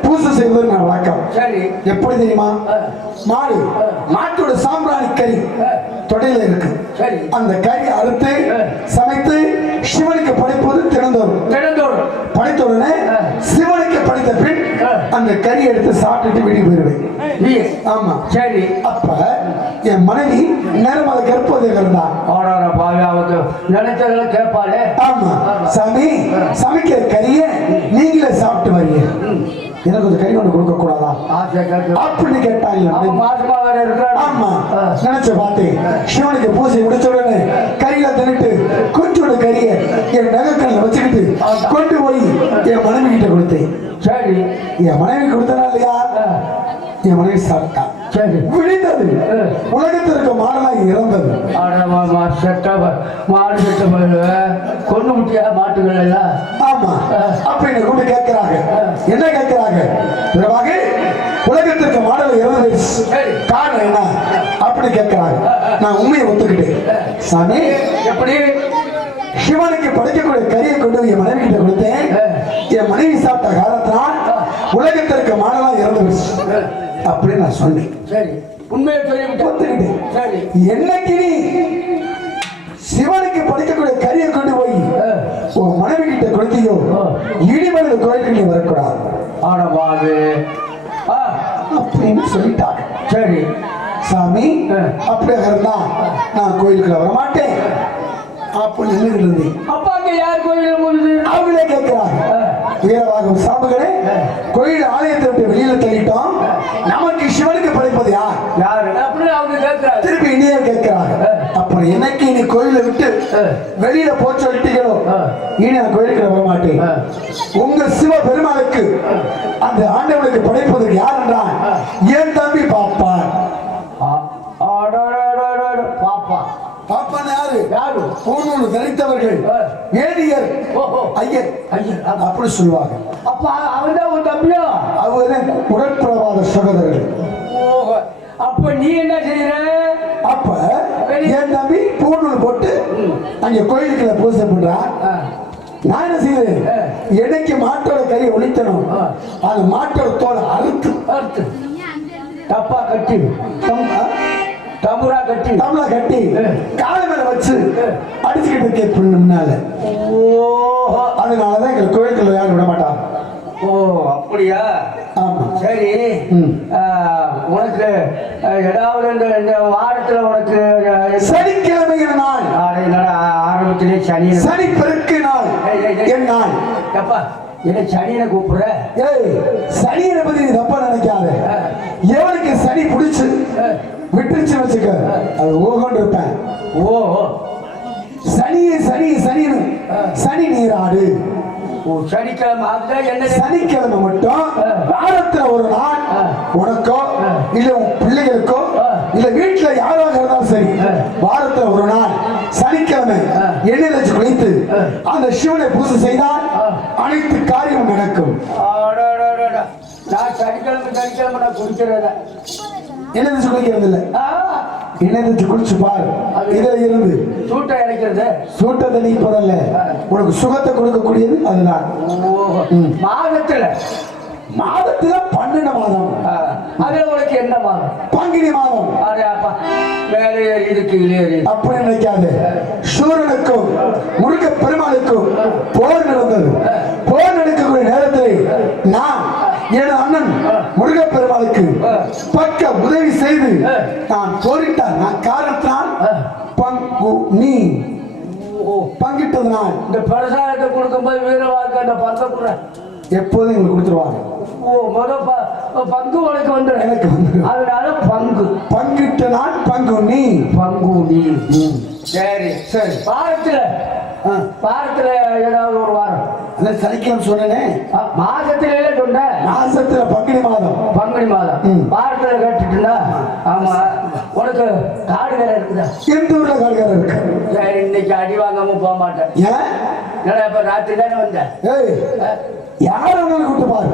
பூசை செய்வது நான் வழக்கம். எப்படி தெரியுமா? மாட்டோட சாம்பிராணி கறி தொடையில இருக்கு. அந்த கறி அறுத்து சமைத்து சிவனுக்கு படைப்பது தினந்தோறும். படைத்த உடனே சிவனுக்கு படைத்த பின் அந்த கறி எடுத்து சாப்பிட்டுட்டு வீட்டுக்கு போயிடுவேன். ஆமா. சரி. அப்ப என் மனைவி நேரம் அதை கற்பதை இருந்தா நினைச்சதுல கேட்பாளே. ஆமா. சாமி சமைக்கிற கறிய நீங்களே சாப்பிட்டு வரீங்க, எனக்கு ஒரு கறி ஒண்ணு கொடுக்க கூடாதா அப்படின்னு கேட்டாங்க. ஆமா. நினைச்ச பார்த்தேன் சிவனுக்கு பூசை முடிச்ச உடனே கறியில தின்னுட்டு கொஞ்சோட கறிய என் நகைக்கல்ல வச்சுக்கிட்டு கொண்டு போய் என் மனைவி கிட்ட கொடுத்தேன். சரி. என் மனைவி கொடுத்தனா இல்லையா? என் மனைவி சாப்பிட்டா. சரி. விழித்தது. உலகத்தில் இருக்க மாடெல்லாம் இறந்தது. கொண்டு முட்டியா மாட்டுகள் எல்லாம். ஆமா. அப்படின்னு கூட கேட்கிறாங்க. என்ன கேட்கிறாங்க? உலகத்திற்கு மாடல் இறந்தது காரணம் என்ன அப்படி கேட்கிறாங்க. நான் உண்மையை ஒத்துக்கிட்டேன். சாமி எப்படி சிவனுக்கு படைக்கக்கூடிய கறியை கொண்டு என் மனைவி கிட்ட கொடுத்தேன். என் மனைவி சாப்பிட்ட காலத்தினால் உலகத்திற்கு மாடலா இறந்து அப்படின்னு நான் சொன்னேன். சரி. உண்மையை ஒத்துக்கிட்டேன். சரி. என்னைக்கு நீ சிவனுக்கு படைக்கக்கூடிய கறியை கொண்டு போய் உன் மனைவி கிட்ட கொடுத்தியோ இடிமலை கோயிலுக்கு நீ வரக்கூடாது அப்படின்னு சொல்லிட்டாங்க. சரி. சாமி அப்படியாக இருந்தா நான் கோயிலுக்குள்ள வரமாட்டேன் அப்படின்னு நின்றுட்டு இருந்தேன். அப்பா அங்க யார் கோயில போகுது? அவங்களே கேட்கிறாங்க. வீரவாகம் சாம்புகளே, கோயில் ஆலயத்தை விட்டு வெளியில தள்ளிட்டோம், நமக்கு சிவனுக்கு படைப்பது யார்? யாரு அப்படின்னு அவங்க கேட்கிறாங்க. திருப்பி இனியே கேட்கிறாங்க. அப்புறம் எனக்கு இனி கோயிலை விட்டு வெளியில போ சொல்லிட்டீங்களோ, இனி நான் கோயிலுக்கு வர மாட்டேன். உங்க சிவ பெருமாளுக்கு அந்த ஆண்டவனுக்கு படைப்பதற்கு யார் என்றான்? என் தம்பி பாப்பான். பாப்பா பாப்பான் யாரு? யாரு? பூணூல் தரித்தவர்கள், வேதியர், ஐயர் அப்படி சொல்லுவாங்க. அப்ப அவன்தான் உன் தம்பியோ? அவர்தான் உடற்பிரவாத சகோதரர்கள். அப்ப நீ என்ன செய்யற? அப்ப என் தம்பி பூணூல் போட்டு அங்க கோயிலுக்குள்ள பூஜை பண்றான். நான் என்ன செய்யறேன்? என்னைக்கு மாட்டோட கறி ஒழித்தனும், அந்த மாட்டோட தோலை அறுத்து அறுத்து டப்பா கட்டி டமுரா கட்டி காலை மேல வச்சு அடிச்சுக்கிட்டு இருக்கேன் பின்னால. அதனாலதான் எங்க கோயிலுக்குள்ள யாரும் விட மாட்டாங்க. ஓ அப்படியா? ஆமா. சரி, உனக்கு ஏதாவது இந்த வாரத்துல உனக்கு சனிக்கிழமைங்கிற நாள், ஆரம்பத்திலே சனி சனி பெருக்கு நாள், என் நாள். அப்பா என்ன சனியனை கூப்பிடுற? ஏய், சனியனை பத்தி நீ தப்பா நினைக்காத. எவனுக்கு சனி பிடிச்சு விட்டுச்சு வச்சுக்க, அது ஓகோன்னு இருப்பேன். ஓ சனின்னு சனி நீராடு. சனிக்கிழமை அதுதான் என்ன? சனிக்கிழமை மட்டும் வாரத்துல ஒரு நாள் உனக்கோ இல்ல உன் பிள்ளைகளுக்கோ இல்ல வீட்டுல யாராக இருந்தாலும் சரி, வாரத்துல ஒரு நாள் சனிக்கிழமை எண்ணெய் வச்சு குளித்து அந்த சிவனை பூஜை செய்தால் அனைத்து காரியமும் நடக்கும். நான் சனிக்கிழமை நான் குடிக்கிறத எண்ணெய் வச்சு குளிக்கிறது இல்ல, எண்ணெய் வச்சு குளிச்சு பாரு. இதுல இருந்து சூட்டை இறைக்கிறது, சூட்டத்தை நீப்பதல்ல, உனக்கு சுகத்தை கொடுக்கக்கூடியது அதுதான். மாதத்துல 12 மாதம். அதுல உனக்கு என்ன மாதம்? பங்குனி மாதம். மேலே ஏறி இருக்கு அப்படி நினைக்காது. சூரனுக்கும் முருக பெருமாளுக்கும் போர் நடந்தது. போர் நடக்கக்கூடிய நேரத்தில் நான் என் அண்ணன் முருக பெருமாளுக்கு பக்க உதவி செய்து நான் போரிட்டான். நான் காரணத்தினால் பங்குனி பங்கிட்டதுனால் இந்த பிரசாதத்தை கொடுக்கும்போது வீரவாக்கு அந்த பங்க எப்போதும் எங்களுக்கு கொடுத்துருவாங்க. ஓ முதல் பங்கு உனக்கு வந்து எனக்கு வந்து அதனால பங்கிட்ட நாள் பங்குனி. சரி சரி. வாரத்துல ஏதாவது ஒரு வாரம் சனிக்கிழமை சொன்னேனே, மாசத்துல சொன்ன மாசத்துல பங்குனி மாதம் வாரத்துல கேட்டுட்டுனா. ஆமா, உனக்கு காடு வேற இருக்குதா? எந்த ஊர்ல காடு வேற இருக்கு? இன்னைக்கு அடி வாங்காம போக மாட்டேன். ஏன்? இப்ப ராத்திரி தானே வந்தேன். யாரும் கூட்டு பாரு,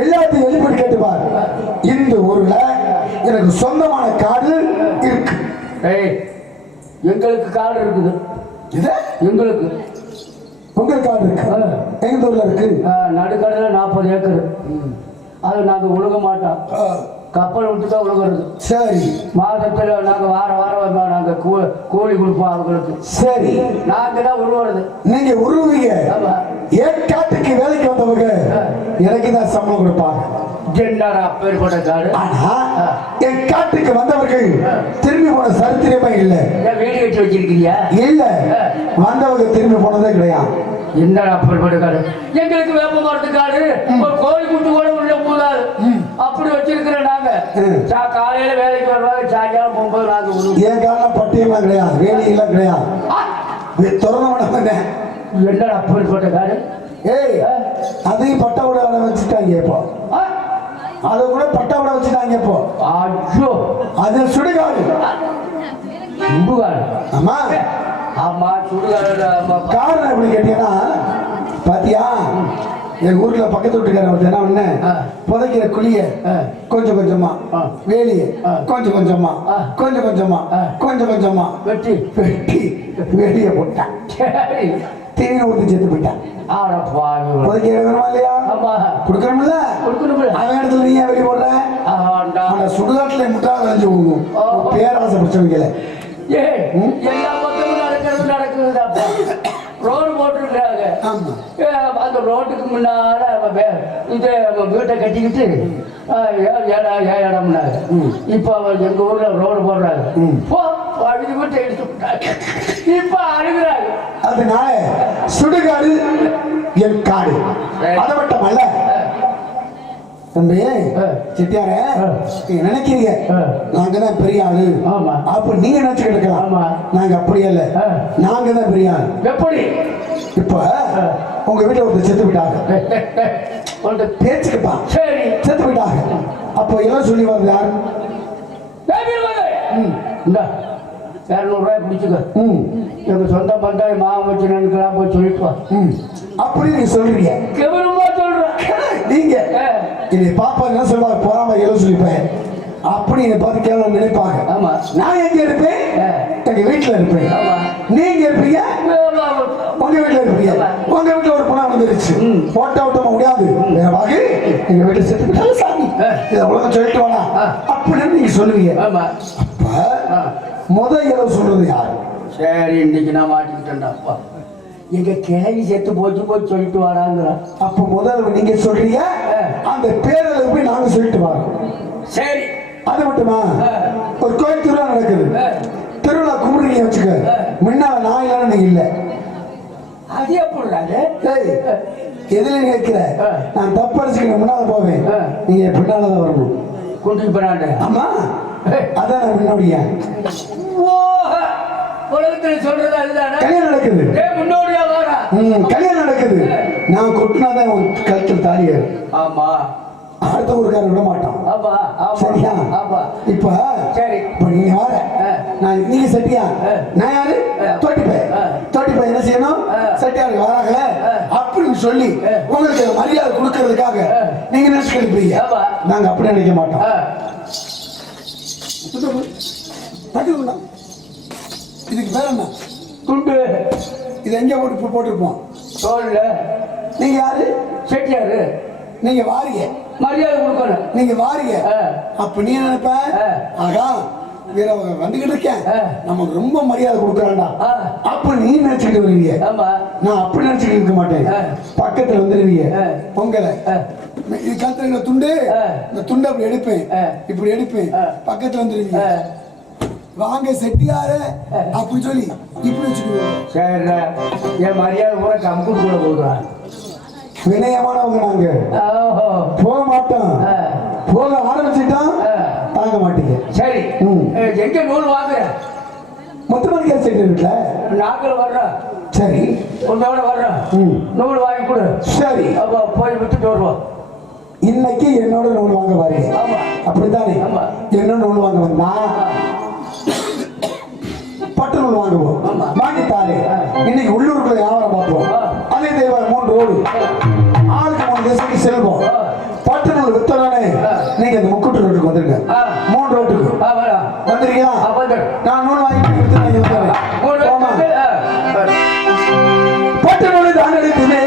எல்லாத்தையும் வெளிப்படி கேட்டு பாரு. இந்த ஊர்ல எனக்கு சொந்தமான காடு இருக்கு. எங்களுக்கு காடு இருக்குது. எங்களுக்கு உங்களுக்கு காடு இருக்கு? எங்க ஊர்ல இருக்கு? நடுக்கடல 40 ஏக்கர். அது நாங்க உழுக மாட்டோம், கப்பல் விட்டு தான் உழுகிறது. சரி. மாதத்துல நாங்க வாரம் நாங்க கூலி கொடுப்போம் அவங்களுக்கு. சரி. நாங்க தான் உருவாடுது. நீங்க உருவீங்க. என் காட்டுக்கு வேலைக்கு வந்தவங்க எனக்கு தான் சம்பளம் கொடுப்பாங்க. அப்பேற்பட்ட காடு. ஆனா என் காட்டுக்கு வந்தவர்கள் திரும்பி போன சரித்திரமே இல்லை. வீடு கட்டி வச்சிருக்கீங்க? இல்ல, வந்தவங்க திரும்பி போனதே கிடையாது. என்னடா அப்பேற்பட்ட காடு? எங்களுக்கு வேப்ப மரத்து காடு, ஒரு கோழி குட்டு கூட உள்ள போதாது அப்படி வச்சிருக்கிறோம் நாங்க. காலையில வேலைக்கு வருவாங்க, சாயங்காலம் போகும்போது நாங்க. என் காலம் பட்டியெல்லாம் கிடையாது, வேலையெல்லாம் கிடையாது. என்னடா அப்பேற்பட்ட காடு? ஏய், அதையும் பட்டை விட வச்சுட்டாங்க. இப்போ அதை கூட பட்டை விட வச்சுட்டாங்க. இப்போ அது சுடுகாடு. சுடுகாடு? ஆமா ஆமா, சுடுகாடு. காரணம் எப்படி கேட்டீங்கன்னா, பாத்தியா என் ஊர்ல பக்கத்து வீட்டுக்காரன் என்ன ஒண்ணு புதைக்கிற குழிய கொஞ்சம் கொஞ்சமா, வேலிய கொஞ்சம் கொஞ்சமா வெட்டி வேலிய போட்டான். தீவிர ஊற்றி செத்து போயிட்டான். இல்லையா? கொடுக்கணும்ல, அவன் இடத்துல நீ ஏன் வெளியே போடுற? சுடுகாட்டுல முட்டா விளைஞ்சு போகும். பேராசை பிடிச்சவங்கள எல்லா பக்கமும் நடக்குது. ரோடு போட்டுருக்காங்க. அந்த ரோட்டுக்கு முன்னால இது வீட்டை கட்டிக்கிட்டு இடம்னாங்க. இப்ப எங்க ஊர்ல ரோடு போடுறாங்க. வீட்டை எடுத்து இப்ப அழுகுறாங்க. அதனால சுடுகாடு என் காடு. அது மட்டுமல்ல தம்பி செட்டியார நீங்க நினைக்கிறீங்க நாங்க தான் பெரிய ஆளு அப்ப நீங்க நினைச்சுக்கிட்டு இருக்கலாம். நாங்க அப்படியே இல்ல, நாங்க தான் பெரிய ஆளு. எப்படி? இப்ப உங்க வீட்டுல ஒருத்தர் செத்து போயிட்டாங்க, பேச்சுக்குப்பா சரி செத்து போயிட்டாங்க. அப்போ எல்லாம் சொல்லி வருது யாரு? 200 பிடிச்சுக்க. எங்க சொந்த பந்தம் மாவு வச்சு நினைக்கலாம் போய் சொல்லிட்டு வா. அப்படி நீங்க சொல்றீங்க, கவனமா சொல்றேன். நீங்க இதை பாப்பா என்ன சொல்லுவாங்க, போறாம எல்லாம் சொல்லிப்பேன் அப்படி என்னை பார்த்து கேவலம் நினைப்பாங்க. ஆமா, நான் எங்க இருப்பேன்? எங்க வீட்டுல இருப்பேன். நீங்க இருப்பீங்க உங்க வீட்டுல இருப்பீங்க. உங்க வீட்டுல ஒரு பணம் வந்துருச்சு, ஓட்ட ஓட்டமா முடியாது, வேறவாக எங்க வீட்டுல செத்து போயிட்டாலும் சாமி இதை உலகம் சொல்லிட்டு வாடா அப்படின்னு நீங்க சொல்லுவீங்க. அப்ப முதல் இரவு சொல்றது யாரு? சரி, இன்னைக்கு நான் மாட்டிக்கிட்டேன்டா. அப்பா எங்க கிளவி செத்து போச்சு போய் சொல்லிட்டு வாடாங்கிற. அப்ப முதல்ல நீங்க சொல்றீங்க, அந்த பேரளவு போய் நாங்க சொல்லிட்டு வரோம். சரி, அது மட்டுமா? ஒரு கோயில் திருவிழா நடக்குது, திருவிழா கும்பிடுறீங்க வச்சுக்க, முன்னால நான் இல்லைன்னு நீங்க இல்ல. அது எப்படி? எதுல நினைக்கிற? நான் தப்பு அடிச்சுக்க முன்னால போவேன், நீங்க பின்னாலதான் வரணும். கூட்டிட்டு போனாண்ட. ஆமா, அதான் நான் முன்னோடியா. உலகத்துல சொல்றது அதுதானே. கல்யாணம் நடக்குது, முன்னோடியா வாரா. கல்யாணம் நடக்குது, நான் கொட்டினாதான் உன் கழுத்தில் தாலியா. ஆமா, அடுத்த ஊருக்காரன் விட மாட்டான். ஆமா, சரியா? இப்ப சரி, இப்ப நீங்க வர நான் நீங்க சட்டியா, நான் யாரு? தொட்டிப்பேன். தொட்டிப்பேன் என்ன செய்யணும்? சட்டியாருக்கு வராங்கள அப்படின்னு சொல்லி உங்களுக்கு மரியாதை கொடுக்கறதுக்காக நீங்க நினைச்சு கழிப்பீங்க. நாங்க அப்படி நினைக்க மாட்டோம். இதுக்கு பேர் என்ன? துண்டு. இது எங்க போட்டிருப்போம் தோல்ல. நீங்க யாரு? செட்டியாரு. நீங்க வாரிய மரியாதை கொடுக்கணும். நீங்க வாரிய. அப்ப நீ நினைப்ப, ஆகா வேற வந்துகிட்டு இருக்கேன், நமக்கு ரொம்ப மரியாதை கொடுக்கறான்டா அப்ப நீ நினைச்சுக்கிட்டு வருவீங்க. நான் அப்படி நினைச்சுக்கிட்டு இருக்க மாட்டேன். பக்கத்துல வந்துருவீங்க. உங்களை இது கத்துற துண்டு, இந்த துண்டை அப்படி எடுப்பேன், இப்படி எடுப்பேன், பக்கத்துல வந்துருவீங்க. வாங்க செட்டியாரு அப்படின்னு சொல்லி இப்படி வச்சுக்குவோம். சரி, என் மரியாதை கூட கம்ப்யூட்டர் போடுறான். வினயமானவங்க நாங்க, போக மாட்டோம். போக ஆரம்பிச்சுட்டோம் தாங்க மாட்டீங்க. சரி, எங்க நூல் வாங்குற? முத்துமணிக்கா செட்டு வீட்டுல நாங்கள் வர்றோம். சரி, உன்னோட வர்றோம். நூல் வாங்கி கொடு. சரி, அப்ப போய் விட்டுட்டு வருவோம். இன்னைக்கு என்னோட நூல் வாங்க வரீங்க, அப்படித்தானே? என்னோட நூல் வாங்க வந்தா பட்டு நூல் வாங்குவோம், வாங்கித்தாரு. இன்னைக்கு உள்ளூருக்குள்ள வியாபாரம் பார்ப்போம். அதே தேவை 3 ரோடு, ஆளுக்கு 3 தேசத்துக்கு செல்வோம். பட்டு நூல் வித்தோடனே நீங்க இந்த முக்கூட்டு ரோட்டுக்கு வந்துருங்க. 3 ரோட்டுக்கு வந்துருக்கீங்களா? நான் நூல் வாங்கி பட்டு நூல் தான் எடுத்துமே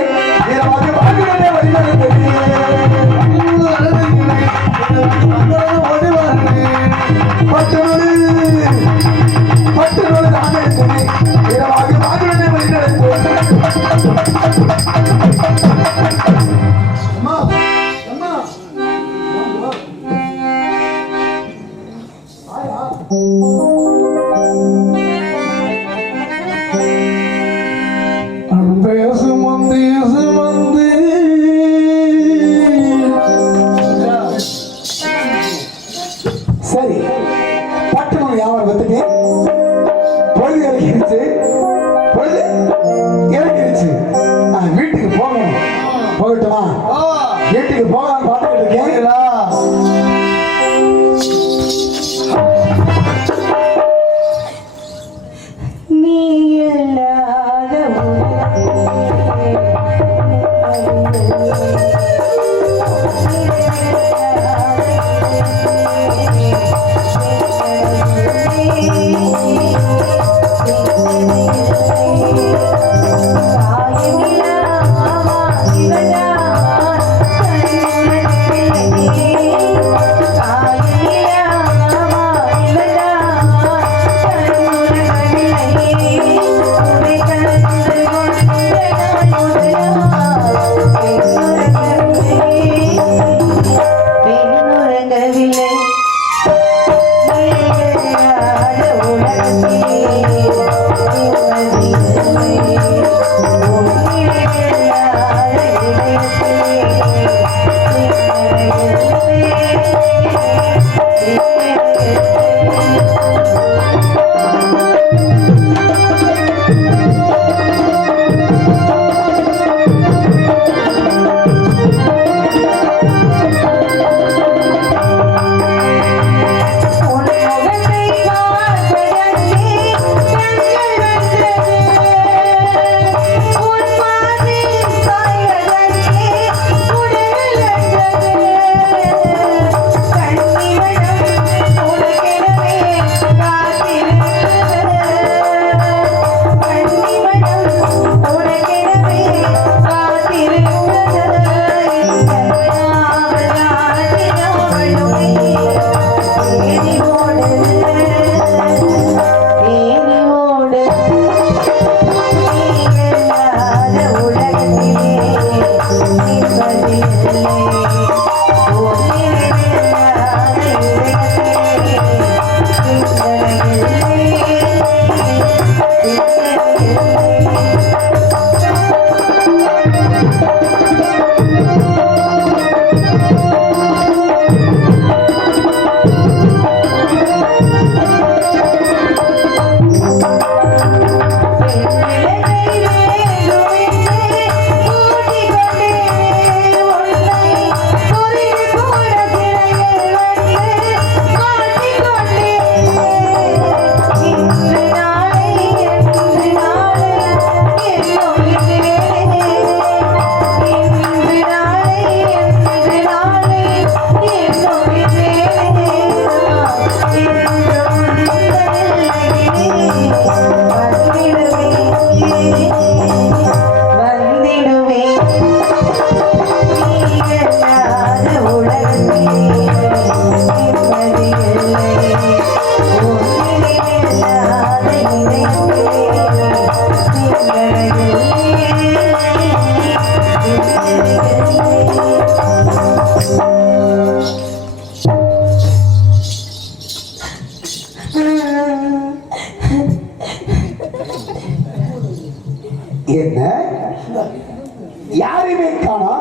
யாரையுமே காணா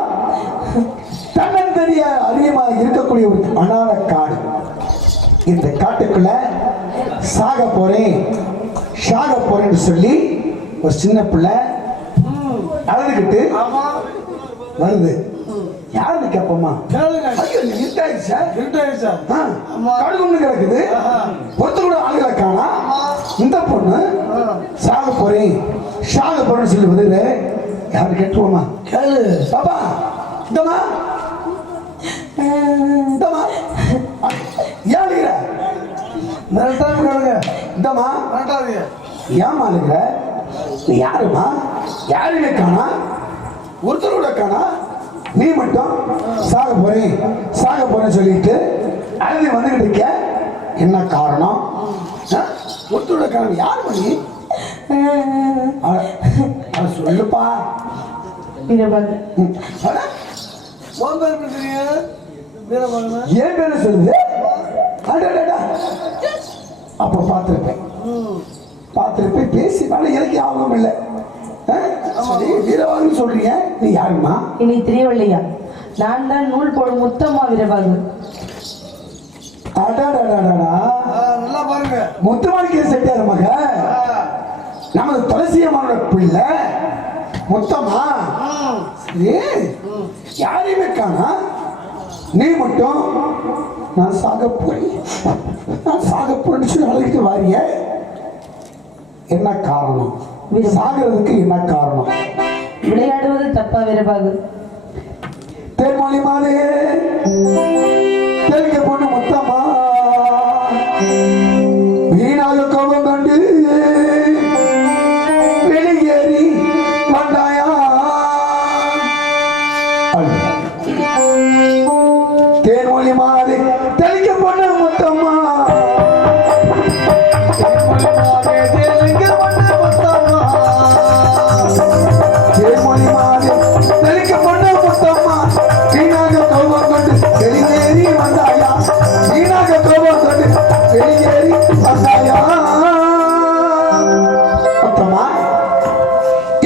தன்னந்தனிய அதிகமாக இருக்கக்கூடிய ஒரு அனாத காடு. இந்த காட்டுக்குள்ள சாக போறேன்னு சொல்லி ஒரு சின்ன பிள்ளை அழுதுகிட்டு வருது. யாருன்னு கேப்போமா? கடுகுன்னு கிடக்குது, பொறுத்து கூட ஆளுகளை காணா. இந்த பொண்ணு சாக போறேன்னு சொல்லி வருது. யாரு கேட்டுவோமா? கேளு பாப்பா. இந்தமா ஏழுகிற இந்தமா ஏமா அழுகிற? நீ யாருமா? யாருமே காணா, ஒருத்தரோட காணா. நீ மட்டும் சாக போறேன்னு சொல்லிட்டு அழுது வந்துகிட்டு இருக்க. என்ன காரணம்? ஒருத்தரோட காரணம் யாரு பண்ணி சொல்லுப்பா. ஏன் பேரு சொல்லுது? அப்ப பார்த்திருப்பேன் பேசினால எனக்கு ஞாபகம் இல்லை. வீரவாகு சொல்றீங்க, நீ யாருமா? இனி தெரியவில்லையா? நான் தான் நூல் போடும் முத்தம்மா வீரவாகு. நல்லா பாருங்க, முத்துமாணிக்க செட்டியார் மக, நமது துளசியம்மனோட பிள்ளை முத்தம்மா. யாரையுமே காணா, நீ மட்டும் நான் சாக போறேன்னு சொல்லி அழைக்கிட்டு வாரிய. என்ன காரணம்? சாகிறதுக்கு என்ன காரணம்? விளையாடுவது தப்பா வீரவாகு? தேன்மொழி மாலே தெலுங்கு பொண்ணு முத்தம்மா வீணாக கோபம் கண்டு வெளியேறி வந்தாயா. தேன்மொழி மாலே தெலுங்கு பொண்ணு முத்தம்மா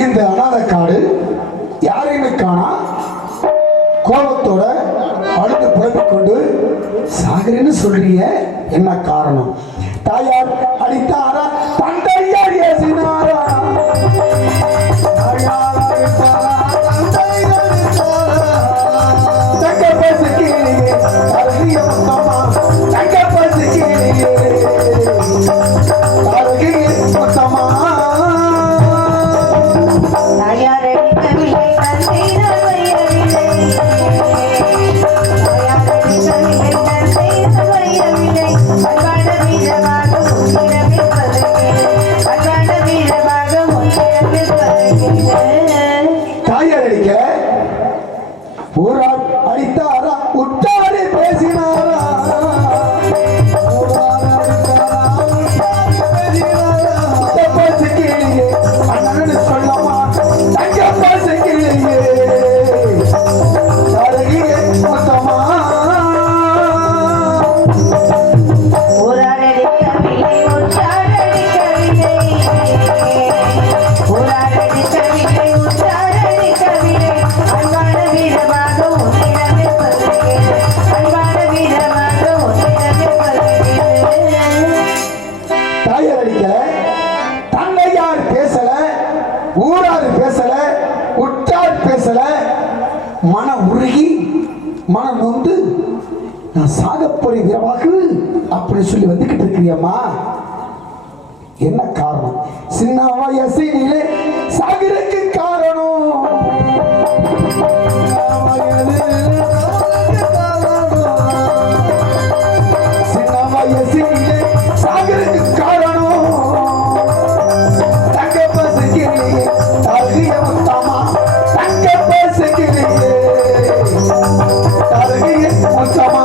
இந்த அனாத காடு யாரையுமே காணா, கோபத்தோட அழுது புலம்பிக் கொண்டு சாகரேன்னு சொல்றீங்க. என்ன காரணம்? தாயார் அடித்தாரா, தந்தையார் ஏசினாரா? தங்க பசுக்கு அருகிய முத்தம்மா, தங்க பசுக்கு அருகிய முத்தம்மா. தாயார் அடிக்க ஊரார் அடித்தாரா, உற்றாரே பேசினாரா? அண்ணன் சொல்லமா, தங்க பசுக்கிளியே அருகிய முத்தம்மா. தாயார் அடிக்க தந்தையார் பேசல, ஊரார் பேசல, உற்றார் பேசல. மன உருகி மன நொந்து நான் சாகப்போறேன் வீரவாகு அப்படின்னு சொல்லி வந்துகிட்டு இருக்கிறியம்மா. என்ன காரணம்? சின்ன வயசிலே சாகிறதுக்கு காரணம் சின்ன வயசிலே சாகிறதுக்கு காரணம் தங்க பசுக்கிளியே அருகிய முத்தம்மா, தங்க பசுக்கிளியே அருகிய முத்தம்மா.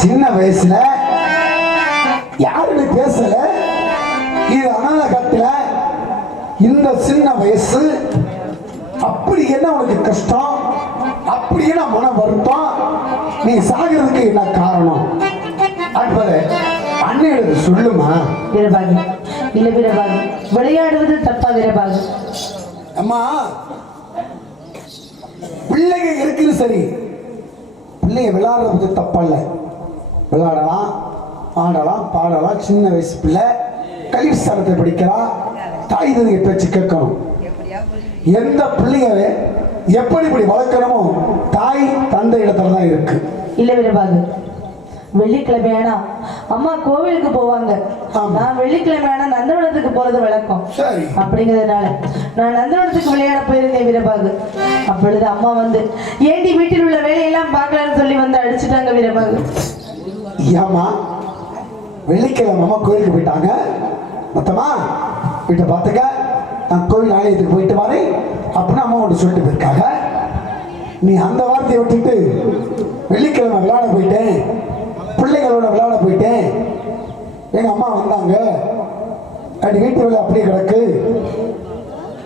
சின்ன வயசுல யாருமே பேசல, இது அனாத கட்ட இந்த சின்ன வயசு அப்படி என்ன உனக்கு கஷ்டம், அப்படி என்ன மன வருத்தம், நீ சாகிறதுக்கு என்ன காரணம் என்பதை அன்னையிடத்து சொல்லுமா. வீரபாகு, இல்ல வீரபாகு, விளையாடுவது தப்பா வீரபாகு? அம்மா, பிள்ளைங்க இருக்குது சரி, பிள்ளைங்க விளையாடுறது தப்பல்ல. விளையாடலாம், ஆடலாம், பாடலாம். சின்ன வயசு பிள்ளை கல்வி ஸ்தானத்தை படிக்கலாம், தாய் தந்தை பேச்சு கேட்கணும். எந்த பிள்ளைங்க எப்படி இப்படி வளர்க்கணுமோ தாய் தந்தை இடத்துல தான் இருக்கு. இல்ல வீரபாகு, வெள்ளிக்கிழமை ஆனா அம்மா கோவிலுக்கு போவாங்க, நான் வெள்ளிக்கிழமை ஆனா நந்தவனத்துக்கு போறது வழக்கம். சரி, அப்படிங்கிறதுனால நான் நந்தவனத்துக்கு விளையாட போயிருந்தேன் வீரபாகு. அப்பொழுது அம்மா வந்து ஏண்டி வீட்டில் உள்ள வேலையெல்லாம் பார்க்கலான்னு சொல்லி வந்து அடிச்சுட்டாங்க வீரபாகு. ஏமா வெள்ளிக்கிழமை அம்மா கோயிலுக்கு போயிட்டாங்க, மொத்தமா வீட்டை பார்த்துக்க, நான் கோவில் ஆலயத்துக்கு போயிட்டு வரேன் அப்படின்னு அம்மா ஒன்று சொல்லிட்டு போயிருக்காங்க. நீ அந்த வார்த்தையை விட்டுட்டு வெள்ளிக்கிழமை விளையாட போயிட்டேன், பிள்ளைங்களோட விளையாட போயிட்டேன், எங்க அம்மா வந்தாங்க, அப்படி வீட்டு வேலை அப்படியே கிடக்கு,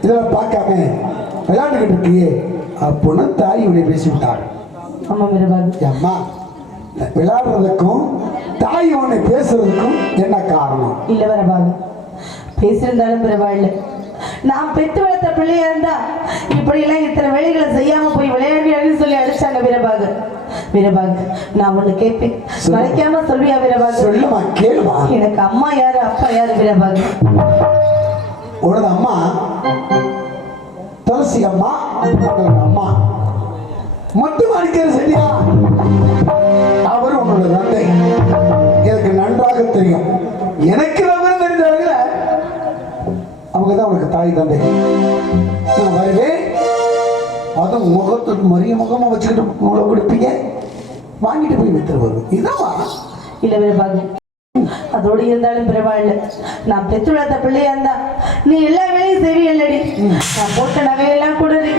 இதெல்லாம் பார்க்காம விளையாண்டுக்கிட்டு இருக்கியே அப்படின்னு தாய் உன்னை பேசிவிட்டாங்க. ஆமா வீரபாகு. அம்மா, விளையாடுறதுக்கும் தாய் உன்னை பேசுறதுக்கும் என்ன காரணம்? இல்ல வீரபாகு, பேசியிருந்தாலும் பரவாயில்ல, நான் பெற்று வளர்த்த பிள்ளையா இருந்தா இப்படி எல்லாம் இத்தனை வேலைகளை செய்யாம போய் விளையாடுன்னு சொல்லி அடிச்சாங்க வீரபாகு. வீரபாகு, நான் ஒண்ணு கேட்பேன், மறைக்காம சொல்வியா வீரபாகு? சொல்லுமா, கேளுமா. எனக்கு அம்மா யாரு அப்பா யாரு வீரபாகு? உனது அம்மா துளசி அம்மா, உங்களோட அம்மா மட்டும் அடிக்கிறது சரியா? அவர் உன்னோட தந்தை, எனக்கு நன்றாக தெரியும். எனக்கு விவரம் தெரிஞ்சவர்கள அவங்க தான் உனக்கு தாய் தந்தை. நான் வருவேன், அதுவும் முகத்துக்கு மரிய முகமா வச்சுக்கிட்டு உங்களை கொடுப்பீங்க, வாங்கிட்டு போய் வித்துருவது. இதுவா? இல்ல வீரபாகு, அதோடு இருந்தாலும் பரவாயில்ல, நான் பெற்று வளர்த்த பிள்ளையா இருந்தா நீ எல்லா வேலையும் செய்வியல்லடி, நான் போட்ட நகையெல்லாம் கொடுறி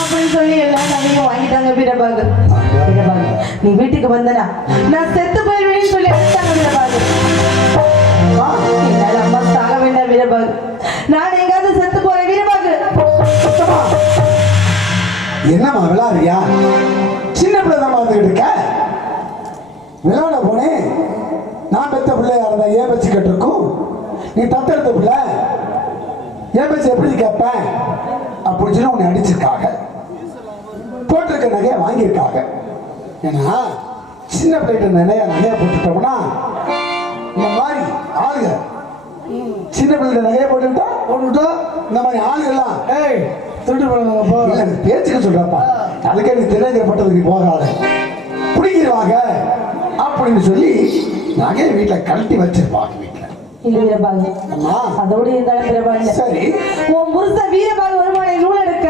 அப்படின்னு சொல்லி எல்லா நகையும் வாங்கிட்டாங்க வீரபாகு. வீரபாகு, நீ வீட்டுக்கு வந்தனா நான் செத்து போயிருவேன்னு சொல்லி அடிச்சாங்க வீரபாகு. என்னால அம்மா சாக வேண்டாம் வீரபாகு, நான் எங்காவது செத்து போறேன் வீரபாகு. என்னம்மா விளையாடுறியா? சின்ன பிள்ளை தான் பார்த்துக்கிட்டு இருக்க. விளையாட போனேன், நான் பெத்த பிள்ளையா இருந்தா ஏன் பேச்சு கேட்டிருக்கும், நீ தத்தெடுத்த பிள்ளை ஏன் பேச்சு எப்படி கேட்பேன் அப்படின்னு சொல்லி உன்னை அடிச்சிருக்காங்க, போட்டிருக்க நகையை வாங்கியிருக்காங்க. ஏன்னா சின்ன பிள்ளைகிட்ட நகையை போட்டுட்டோம்னா இந்த மாதிரி ஆளுங்க, சின்ன பிள்ளை நகையை போட்டுட்டா இந்த மாதிரி ஆளுகள்லாம் திருட்டு போறாங்க. பேச்சுக்கு சொல்றப்பா, அதுக்கே நீ திரைப்பட்டதுக்கு போகாத, பிடிக்கிறாங்க அப்படின்னு சொல்லி நகையை வீட்டுல கழட்டி வச்சிருப்பாங்க. வீட்டுல இல்ல வீரபாகு, அதோடு இருந்தாலும் வீரபாகு, சரி, உன் புருஷன் வீரபாகு வருமானை நூல் எடுக்க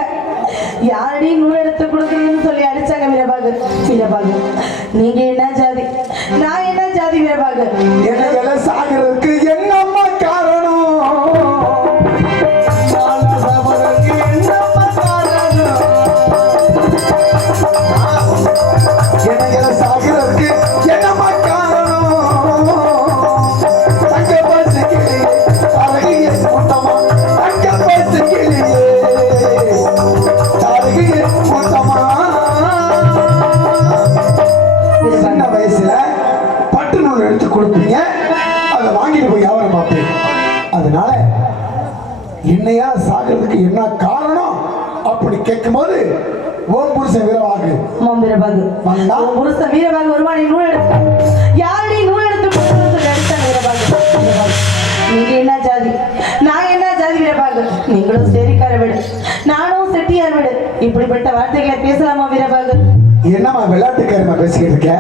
யாரடி நூல் எடுத்து கொடுக்கணும்னு சொல்லி அடிச்சாங்க வீரபாகு. வீரபாகு, நீங்க என்ன ஜாதி, நான் என்ன ஜாதி வீரபாகு? எனக்கு சாகிறதுக்கு என்னம்மா காரணம்? சாகிறதுக்கு என்னம்மா காரணம்? தங்க பசு கிளியே, அழகிய கூட்டமா, தங்க பசு கிளியே, அழகிய கூட்டமா. சின்ன வயசுல பட்டு நூல் எடுத்து கொடுப்பீங்க, அதை வாங்கிட்டு போய் வியாபாரம் பார்ப்பேன். அதனால என்னையா சாகிறதுக்கு என்ன காரணம் அப்படி கேட்கும்போது ஓம் புருஷன் வீரபாகு, வீரபாகு, உன் புருஷன் வீரபாகு வருமானை நூல் எடுக்க யாரடி நூல் எடுத்து கொடுக்கணும்னு சொல்லி அடிச்சாங்க வீரபாகு. நீங்க என்ன ஜாதி, நான் என்ன ஜாதி வீரபாகு? நீங்களும் சேரிக்கார வீடு, நானும் செட்டியார் வீடு, இப்படிப்பட்ட வார்த்தைகளை பேசலாமா வீரபாகு? என்னம்மா விளையாட்டுக்காரமா பேசிக்கிட்டு இருக்க?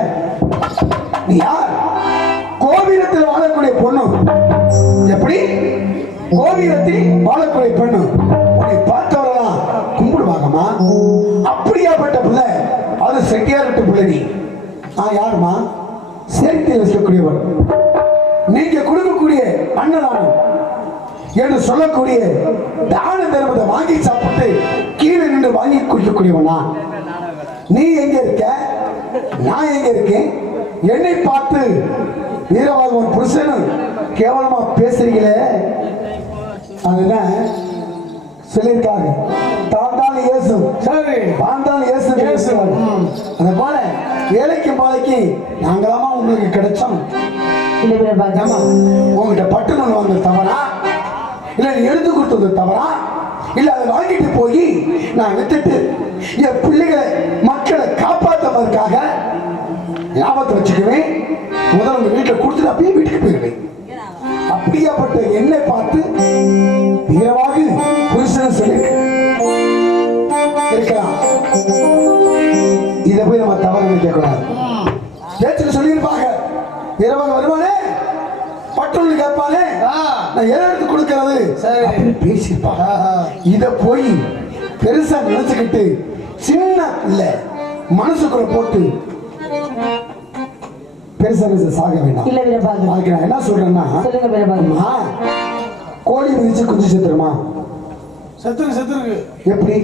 நீ யார்? கோவிலத்தில் வாழக்கூடிய பொண்ணு. எப்படி கோவிலத்தில் வாழக்கூடிய பெண்ணு உன்னை பார்த்தவரெல்லாம் கும்பிடுவாங்கம்மா. அப்படியாப்பட்ட பிள்ளை, அது செட்டியார்ட்ட பிள்ளை. நீ நான் யாருமா? சேர்த்து வசிக்கக்கூடியவன். நீங்க கொடுக்கக்கூடிய அன்னதானம் என்று சொல்லக்கூடிய தான தர்மத்தை வாங்கி சாப்பிட்டு கீழே நின்று வாங்கி குடிக்கக்கூடியவனா? நீ எங்க இருக்க, நான் எங்க இருக்கேன்? என்னை பார்த்து வீரபாகுவன் புருஷன் கேவலமா பேசுறீங்களே, அதுதான் சொல்லியிருக்காங்க. தான் தான் இயேசு, சரி தான் தான் இயேசு பேசுவாங்க. அதை போல ஏழைக்கு பாலைக்கு நாங்களாமா உங்களுக்கு கிடைச்சோம். இல்ல வீரபாகு. ஏமா உங்ககிட்ட பட்டு நூல் வாங்க தவறா, இல்ல நீ எடுத்து கொடுத்தது தவறா, இல்ல அதை வாங்கிட்டு போய் நான் வித்துட்டு என் பிள்ளைகளை மக்களை காப்பாற்றுவதற்காக ஞாபகத்தை வச்சுக்குவேன். முதல்ல உங்க வீட்டை கொடுத்துட்டு அப்படியே வீட்டுக்கு போயிடுவேன். அப்படியாப்பட்ட என்னை பார்த்து வீரவாகு புருஷன் சொல்லி இருக்கலாம். இதை போய் நம்ம தவறு நினைக்க கூடாது. பேச்சுக்கு சொல்லியிருப்பாங்க, வீரவாகு வருவானே பட்டு கேட்பானே நான் எதை எடுத்து கொடுக்கறது அப்படின்னு பேசியிருப்பாங்க. இதை போய் பெருசா நினைச்சுக்கிட்டு சின்ன இல்ல மனசுக்குள்ள போட்டு பெருசா சாக வேண்டாம். இல்ல வீரபாகு. அதுக்கு நான் என்ன சொல்றேன்னா, சொல்லுங்க வீரபாகு. கோழி மிதிச்சு குஞ்சு செத்துருமா? செத்துருக்கு எப்படி?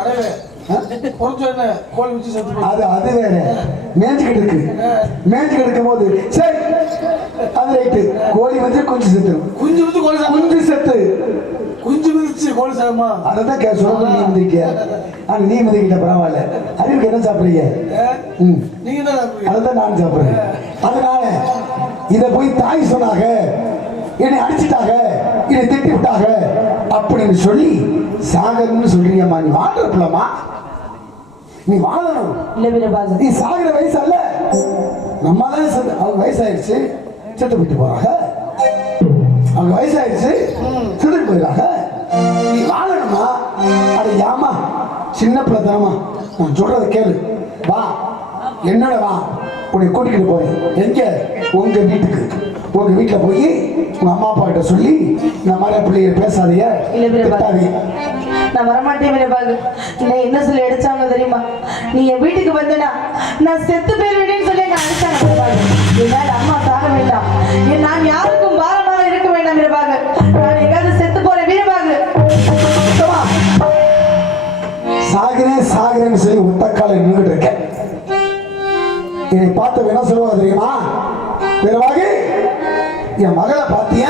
அடையவே கோழி வச்சு செத்து அது வேற மேய்ஞ்சுக்கிட்டு இருக்கு. மேய்ஞ்சுக்கிட்டு இருக்கும் போது சரி அது ரைட்டு, கோழி வந்து குஞ்சு செத்து, குஞ்சு வந்து கோழி குஞ்சு செத்து குஞ்சு மிதிச்சு கோழி சாகுமா? அதான் சொல்ல நீ மிதிக்க. ஆனா நீ மிதிக்கிட்ட பரவாயில்ல. அறிவுக்கு என்ன சாப்பிடுறீங்க? நீங்க தான் சாப்பிடுறீங்க. அதான் நான் சாப்பிடுறேன். அதனால இதை போய் தாய் சொன்னாங்க, என்னை அடிச்சுட்டாங்க, என்னை திட்டி விட்டாங்க அப்படின்னு சொல்லி சாகணும்னு சொல்றீங்கம்மா. நீ வாழ்ற பிள்ளமா, நீ வாழணும். இல்ல வீரபாகு. நீ சாகிற வயசு அல்ல. நம்ம தான் அவங்க வயசாயிருச்சு செத்து போயிட்டு போறாங்க. அவங்க வயசாயிருச்சு செத்து போயிடுறாங்க. நீ வாழணுமா? அது ஏமா சின்ன பிள்ளைத்தனமா? நான் சொல்றதை கேளு. வா என்னோட வா, உன்னை கூட்டிக்கிட்டு போறேன். எங்க? உங்க வீட்டுக்கு. உங்க வீட்டுல போய் உங்க அம்மா அப்பா கிட்ட சொல்லி இந்த மாதிரி பிள்ளைய பேசாதீங்க, திட்டாதீங்க. நான் வரமாட்டேன் வீரபாகு. நான் என்ன சொல்லி அடிச்சாங்க தெரியுமா? நீ என் வீட்டுக்கு வந்தனா நான் செத்து போயிருவேன்னு சொல்லி என்ன அடிச்சாங்க வீரபாகு. என்னால் அம்மா சாக வேண்டாம், நான் யாருக்கும் பாரமாக இருக்க வேண்டாம் வீரபாகு. நான் எங்காவது செத்து போறேன் வீரபாகு. சாகிறேன் சாகிறேன்னு சொல்லி ஒத்தக்கால நின்றுட்டு இருக்கேன். என்னை பார்த்து என்ன சொல்லுவாங்க தெரியுமா? வீரவாகு, என் மகளை பார்த்திய,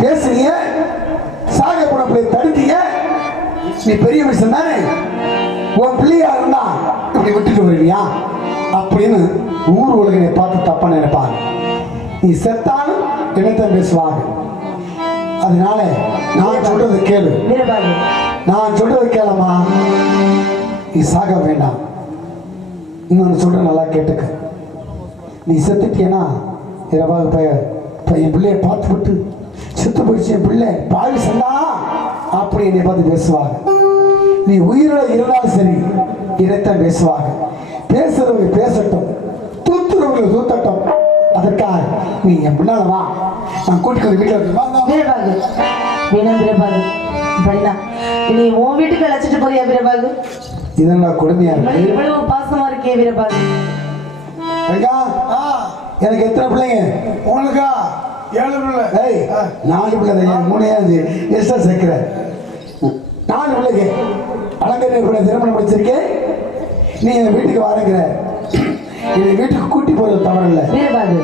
பேசுறீங்க, சாக போன பிள்ளை தடுத்தீங்க, நீ பெரிய விஷயம் தானே, உன் பிள்ளையா இருந்தா இப்படி விட்டுட்டு வருவியா அப்படின்னு ஊர் உலகனை பார்த்து தப்பா நினைப்பாங்க. நீ செத்தாலும் என்னத்தான் பேசுவாங்க. அதனால நான் சொல்றது கேளு. நான் சொல்றது கேளமா, நீ சாக வேண்டாம். இன்னொன்று சொல்ற நல்லா கேட்டுக்க. நீ செத்துட்டியனா இரவாக என் பிள்ளைய பார்த்து விட்டு செத்து போயிடுச்சு என் பிள்ளை பாவி செல்லானா அப்படி என்னை பார்த்து பேசுவாங்க. நீ உயிரோட இருந்தாலும் சரி இதைத்தான் பேசுவாங்க. பேசுறவங்க பேசட்டும், தூத்துறவங்க தூத்தட்டும். அதற்காக நீ என் பின்னால வா, நான் கூட்டிட்டு வீட்டில் வீரபாகு. வேணாம் வீரபாகு, பண்ணா நீ உன் வீட்டுக்கு அழைச்சிட்டு போறியா வீரபாகு? இதெல்லாம் கொடுமையா இருக்கு. இவ்வளவு பாசமா இருக்கே வீரபாகு. எனக்கு எத்தனை பிள்ளைங்க? உனக்கா 7 பிள்ளை. 4 பிள்ளை. 3 எக்ஸ்ட்ரா சேர்க்கிற 4 பிள்ளைங்க. அலங்கரிய பிள்ளை திருமணம் முடிச்சிருக்கேன். நீ என் வீட்டுக்கு வரங்கிற, என் வீட்டுக்கு கூட்டி போறது தவறில்லை வீரபாகு.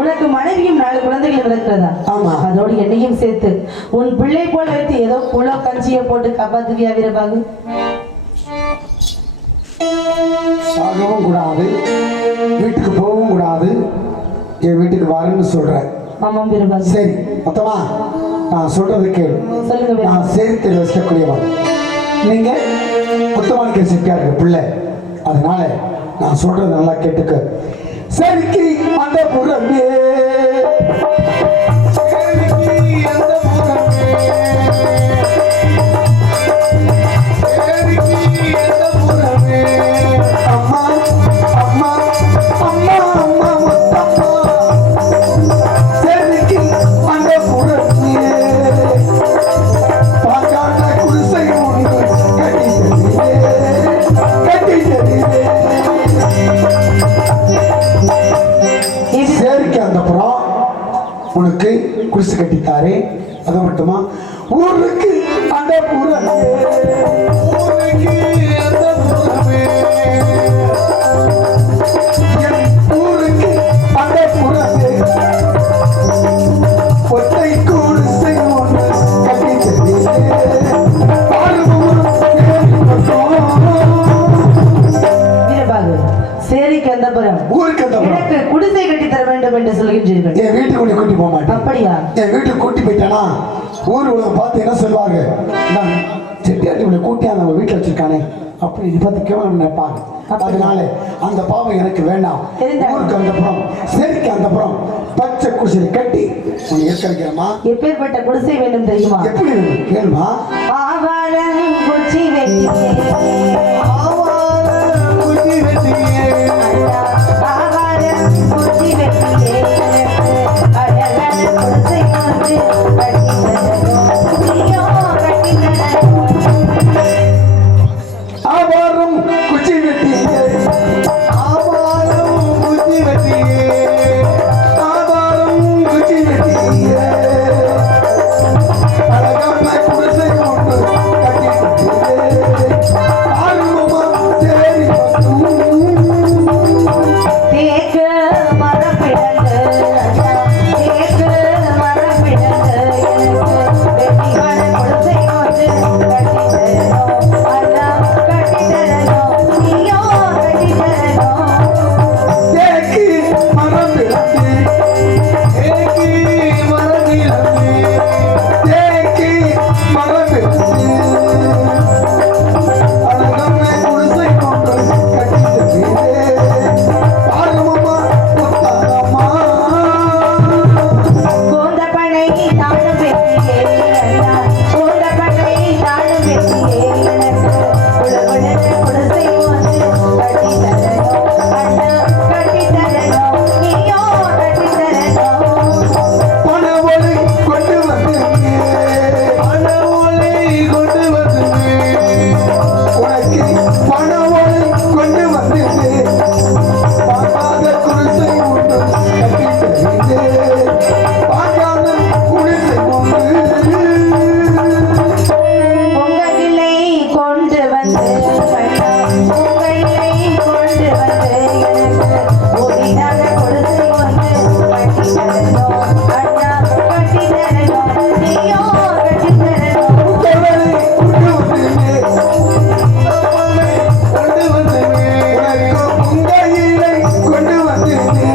உனக்கு மனைவியும் 4 குழந்தைகள் இருக்கிறதா? ஆமா. அதோடு என்னையும் சேர்த்து உன் பிள்ளை போல வைத்து ஏதோ புல கஞ்சியை போட்டு காப்பாத்துவியா வீரபாகு? சாகவும் கூடாது, வீட்டுக்கு போகவும் கூடாது, என் வீட்டுக்கு வரேன்னு சொல்றேன். ஆமாம் வீரபாகு. சரி மொத்தமா நான் சொல்றது கேளு. சொல்லுங்க. நான் சேர்த்து வசிக்கக்கூடியவன், நீங்க முத்தமானிக்க செட்டியார் பிள்ளை. அதனால நான் சொல்றது நல்லா கேட்டுக்க. சரிக்கு அந்த புறமே, அம்மா அம்மா அம்மா அம்மா முத்தம்மா, சரிக்கு அந்த புறமே பார்க்காத குடிசை ஒன்று கட்டி சேரிக்கு அந்த புறம் உனக்கு குடிசை கட்டித்தாரே. அது மட்டுமா, ஊருக்கு அந்த புறமே, ஊருக்கு அந்த புறமே, ஊருக்கு அந்த புறமே ஒத்தை குடிசை ஒன்று கட்டி அப்புறம் ஊருக்கு அந்த அப்புறம் எனக்கு குடிசை கட்டி தர வேண்டும் என்று சொல்கின்றீர்கள். என் வீட்டுக்குள்ளே கூட்டி போக மாட்டேன். அப்படியா? என் வீட்டுக்கு கூட்டி போயிட்டானா ஊர் உலகம் பார்த்து என்ன சொல்லுவாங்க, நான் செட்டியாட்டி இவளை கூட்டியா நம்ம வீட்டில் வச்சிருக்கானே அப்படி இது பார்த்து கேவலம் நினைப்பாங்க. அதனால அந்த பாவம் எனக்கு வேண்டாம். ஊருக்கு அந்தப்புறம் சரிக்கு அந்தப்புறம் பச்சை குடிசை கட்டி உன்னை ஏற்கனமா. எப்பேற்பட்ட குடிசை வேண்டும் தெரியுமா? எப்படி வேணும் கேளுமா. ஆவாரம் குச்சி வெட்டியே, ஆவாரம் குச்சி வெட்டியே, ஆவாரம் குச்சி வெட்டியே, அழகான குடிசை வந்து கட்டி தரணும், நீயோ கட்டி தரணும். ஆவாரம் குச்சி வெட்டியே, ஆவாரம் குச்சி வெட்டியே, ஆவாரம் குச்சி வெட்டியே, அழகான குடிசை கொண்டு கட்டி ஆர்வமா சேரி தேக்க மரப்பிழந்து, தேக்க மரப்பிழந்து, எனக்கு வெட்டியான குடிசை வந்து கட்டி தரணும், அண்ணா கட்டி தரணும், நீயோ கட்டி தரணும். தேக்கி மரம் விளக்கு, தேக்கி மரம் விளக்கு, தேக்கி மரம் விளக்கு, அழகான குடிசை கொண்டு கட்டி ஆர்வமா முத்தாரம்மா. கோந்தப்பனை தாழும் வெற்றியே, அண்ணா கோந்தப்பனை தாழும் வெற்றியே, எனக்கு குளகுளத்த குடிசை வந்து கட்டி தரணும், அண்ணா கட்டி தரணும், நீயோ கட்டி தரணும். பணவொலி கொண்டு வந்து, பணவொலி கொண்டு வந்து, உனக்கு பணவொலி கொண்டு வந்து பார்க்காத குடிசை ஒன்று கட்டி தருகிறேன். பார்க்காத குடிசை ஒன்று பொங்கலிலை கொண்டு வந்து, அண்ணா பொங்கலிலை கொண்டு வந்து, எனக்கு ஒளியாக குடிசை வந்து கட்டி தரணும், அண்ணா கட்டி தரணும், நீயோ கட்டி தரணும். உத்தரவை கொண்டு வந்தேனே, உத்தரவை கொண்டு வந்தேனே, உனக்கு பொங்கையிலை கொண்டு வந்தேனே,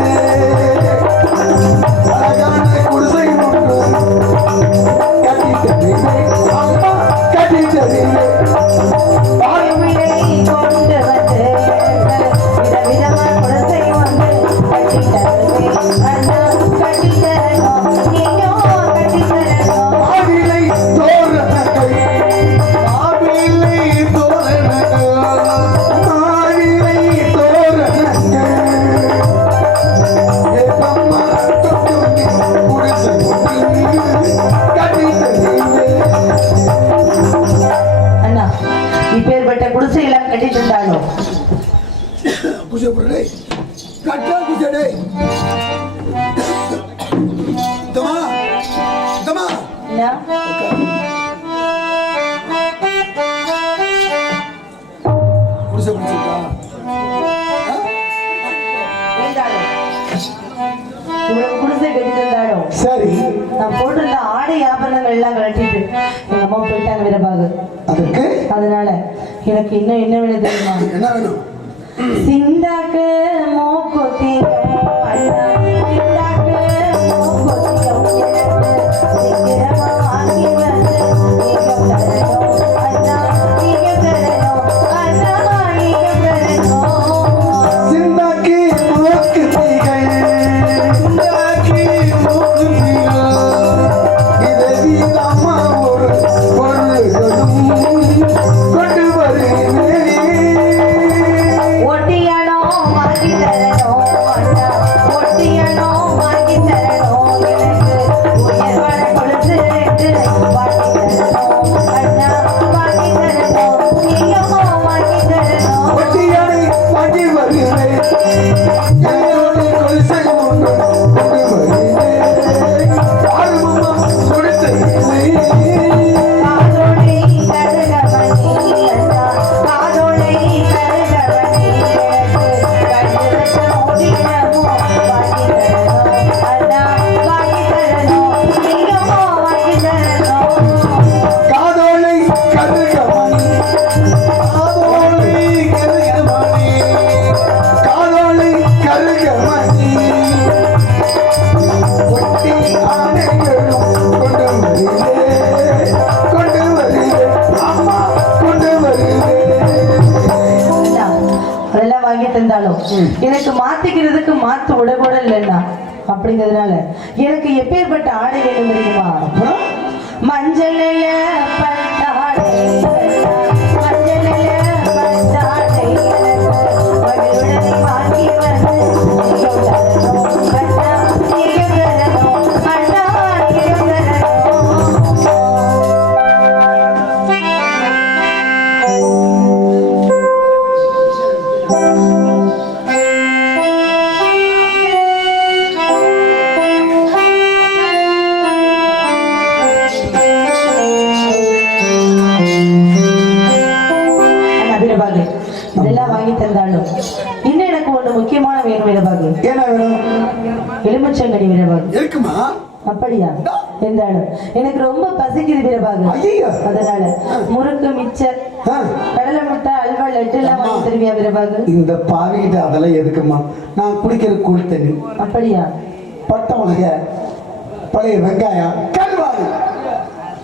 அழகான குடிசை ஒன்று கட்டி தருகிறேன். அம்மா கட்டி தருகிறேன். பொங்கலிலை கொண்டு வந்து, எனக்கு விதவிதமான குடிசை வந்து கட்டி தருவேன், அண்ணா கட்டி தரணும், நீயோ கட்டி தரணும். மாவிலை தோரணங்கள், மாவிலை தோரணங்கள், மாவிலை தோரணங்கள், ஏப்பம்மா தொட்டுனி குடிசை ஒன்று கட்டி தருகிறேன். அண்ணா இப்பேற்பட்ட குடிசை எல்லாம் கட்டி தந்தாலும் குடிசை போடுறே, கட்டா குடிசை டேய். தமா தமா அண்ணா குடிசை பிடிச்சிருக்கா? இருந்தாலும் இவ்வளவு குடிசை கட்டி தந்தாலும் சரி, நான் போட்டிருந்த ஆடை ஆபரணங்கள் எல்லாம் கட்டிட்டு எங்க அம்மா போயிட்டாங்க வீரபாகு. அதுக்கு அதனால எனக்கு இன்னும் என்ன வேணும் தெரியுமா? என்ன வேணும்? சிந்தாக்கு மூக்குத்தியம் அண்ணா, சிந்தாக்கு மூக்குத்தியம் எனக்கு சீக்கிரமா வாங்கி வந்து நீங்க தரணும், அண்ணா நீங்க தரணும், அண்ணா நீங்க தரணும். சிந்தாக்கி மூக்கு தீகள், சிந்தாக்கி மூக்கு தீகள், இதை வீதமா ஒரு பொருள்களும் கொண்டு வருகிறேன். ஒட்டியானோ வாங்கி தரணும், அண்ணா ஒட்டியானோ வாங்கி தரணும், எனக்கு உயர்வான கொலுசு ரெண்டு வாங்கி தரணும், அண்ணா வாங்கி தரணும், நீயோ வாங்கி தரணும். ஒட்டியானை வாங்கி வருகிறேன், என்னோட கொலுசை ஒன்று கொண்டு வருகிறேன். ஆர்வமா கொலுசை காதோலை கருகமணி அண்ணா, காதோலை கருகமணி, எனக்கு கழுவற்ற மோதிரமும் வாங்கி தரணும், அண்ணா வாங்கி தரணும், நீயோ வாங்கி தரணும். காதோலை கருகமணி, காதோலை கருகமணி, காதோலை அதெல்லாம் வாங்கி தந்தாலும் எனக்கு மாத்திக்கிறதுக்கு மாத்து விட கூட இல்லைன்னா அப்படிங்கிறதுனால எனக்கு எப்பேற்பட்ட ஆடை வேணும் தெரியுமா? மஞ்சள் பட்டாடை மஞ்சள் பட்டாடை மகளுடன் வாங்கி வந்து இதெல்லாம் வாங்கி தந்தாலும் இன்னும் எனக்கு ஒண்ணு முக்கியமான வேணும் வீரபாகு. என்ன வேணும்? எலுமிச்சங்கனி வீரபாகு. இருக்குமா? அப்படியா? இருந்தாலும் எனக்கு ரொம்ப பசிக்குது வீரபாகு. அதனால முறுக்கு மிச்சர் கடலை முட்டை அல்வா லட்டு எல்லாம் வாங்கி தருவியா வீரபாகு? இந்த பாவிக்கிட்ட அதெல்லாம் எதுக்குமா? நான் குடிக்கிற கூழ் தண்ணி. அப்படியா? பட்டை மிளகா பழைய வெங்காயம் கல்வாடு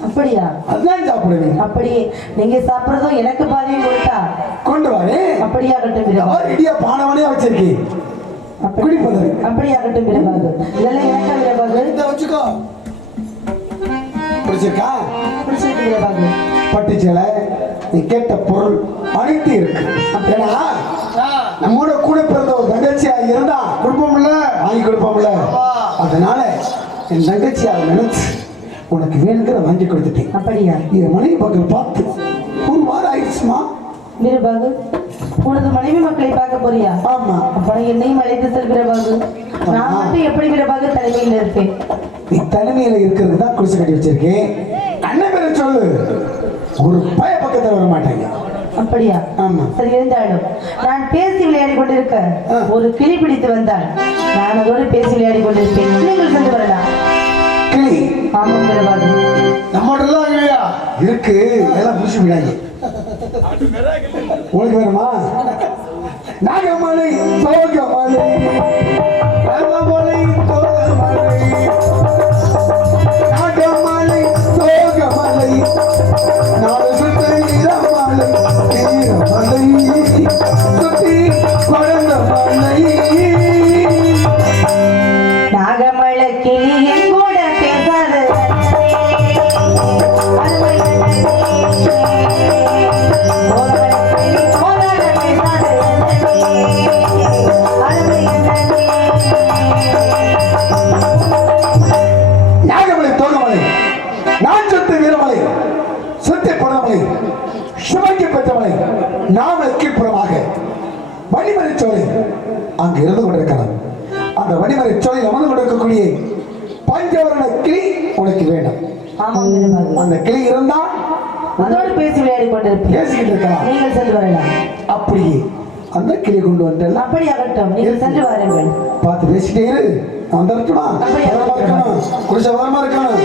அப்படியா? அதான் சாப்பிடுவேன். அப்படியே நீங்க சாப்பிடுறதும் எனக்கு பாதியும் கொடுத்தா கொண்டு வரேன். அப்படியா கட்டும் வீரபாகு. ரெடியா பானவனே வச்சிருக்கேன். அப்படியா கட்டும் வீரபாகு. இதெல்லாம் எனக்கா வீரபாகு? இதை வச்சுக்கோ. பிடிச்சிருக்கா? பிடிச்சிருக்கு வீரபாகு. பட்டு சேலை நீ கேட்ட பொருள் அனைத்து இருக்கு. ஏன்னா நம்மோட கூட பிறந்த ஒரு தங்கச்சியா இருந்தா கொடுப்போம்ல, வாங்கி கொடுப்போம்ல. அதனால என் தங்கச்சியா நினைச்சு உனக்கு வேணுங்கிற வாங்கி கொடுத்துட்டேன். அப்படியா? என் மனைவி மக்கள் பார்த்து ஒரு வாரம் ஆயிடுச்சுமா. வீரபாகு, உனது மனைவி மக்களை பார்க்க போறியா? ஆமா. அப்ப என்னையும் அழைத்து செல் வீரபாகு. நான் மட்டும் எப்படி வீரபாகு தலைமையில் இருப்பேன்? நீ தலைமையில இருக்கிறது தான் குடிசை கட்டி வச்சிருக்கேன். அண்ணன் பேரை சொல்லு, ஒரு பய பக்கத்துல வர மாட்டாங்க. அப்படியா? ஆமா. சரி, இருந்தாலும் நான் பேசி விளையாடி கொண்டிருக்க ஒரு கிளி பிடித்து வந்தால் நான் அதோடு பேசி விளையாடி கொண்டிருப்பேன். நீங்கள் சென்று வரலாம். கிளி? ஆமாம் வீரபாகு. நம்மகிட்ட எல்லாம் இல்லையா? இருக்கு, எல்லாம் புடிச்சு விடாங்க. உனக்கு வேணுமா? நாகமலை சோகமலை நாகமலை சோகமலை நாகமலை சோகமலை நாடு சுத்த ஈரமலை ஈரமலை சுத்தி பழந்த மலை. நாகமலை கிளியின் கூட பேசாத நாகமலை தோகமலை நான் சொத்து வீரமலை சுத்தி பழமலை சுமைக்கு பெற்றமலை நாம கீழ்ப்புறமாக வடிமலை சோலை அங்கு இருந்து கொண்டிருக்கிறார். அந்த வடிமலை சோலையில் அமர்ந்து கொண்டிருக்கக்கூடிய பஞ்சவரண கிளி உனக்கு வேண்டும். ஆமாம் வீரபாகு. அந்த கிளி இருந்தா அதோடு பேசி விளையாடி கொண்டிருப்பேன். பேசிக்கிட்டு இருக்கலாம். நீங்கள் சென்று வரலாம். அப்படியே அந்த கிளி கொண்டு வந்துடலாம். அப்படி ஆகட்டும், நீங்கள் சென்று வாருங்கள். பார்த்து பேசிட்டே இரு. நான் வந்துடட்டுமா? அப்படியே. வரமா இருக்கணும், குடிச்ச வரமா இருக்கணும்.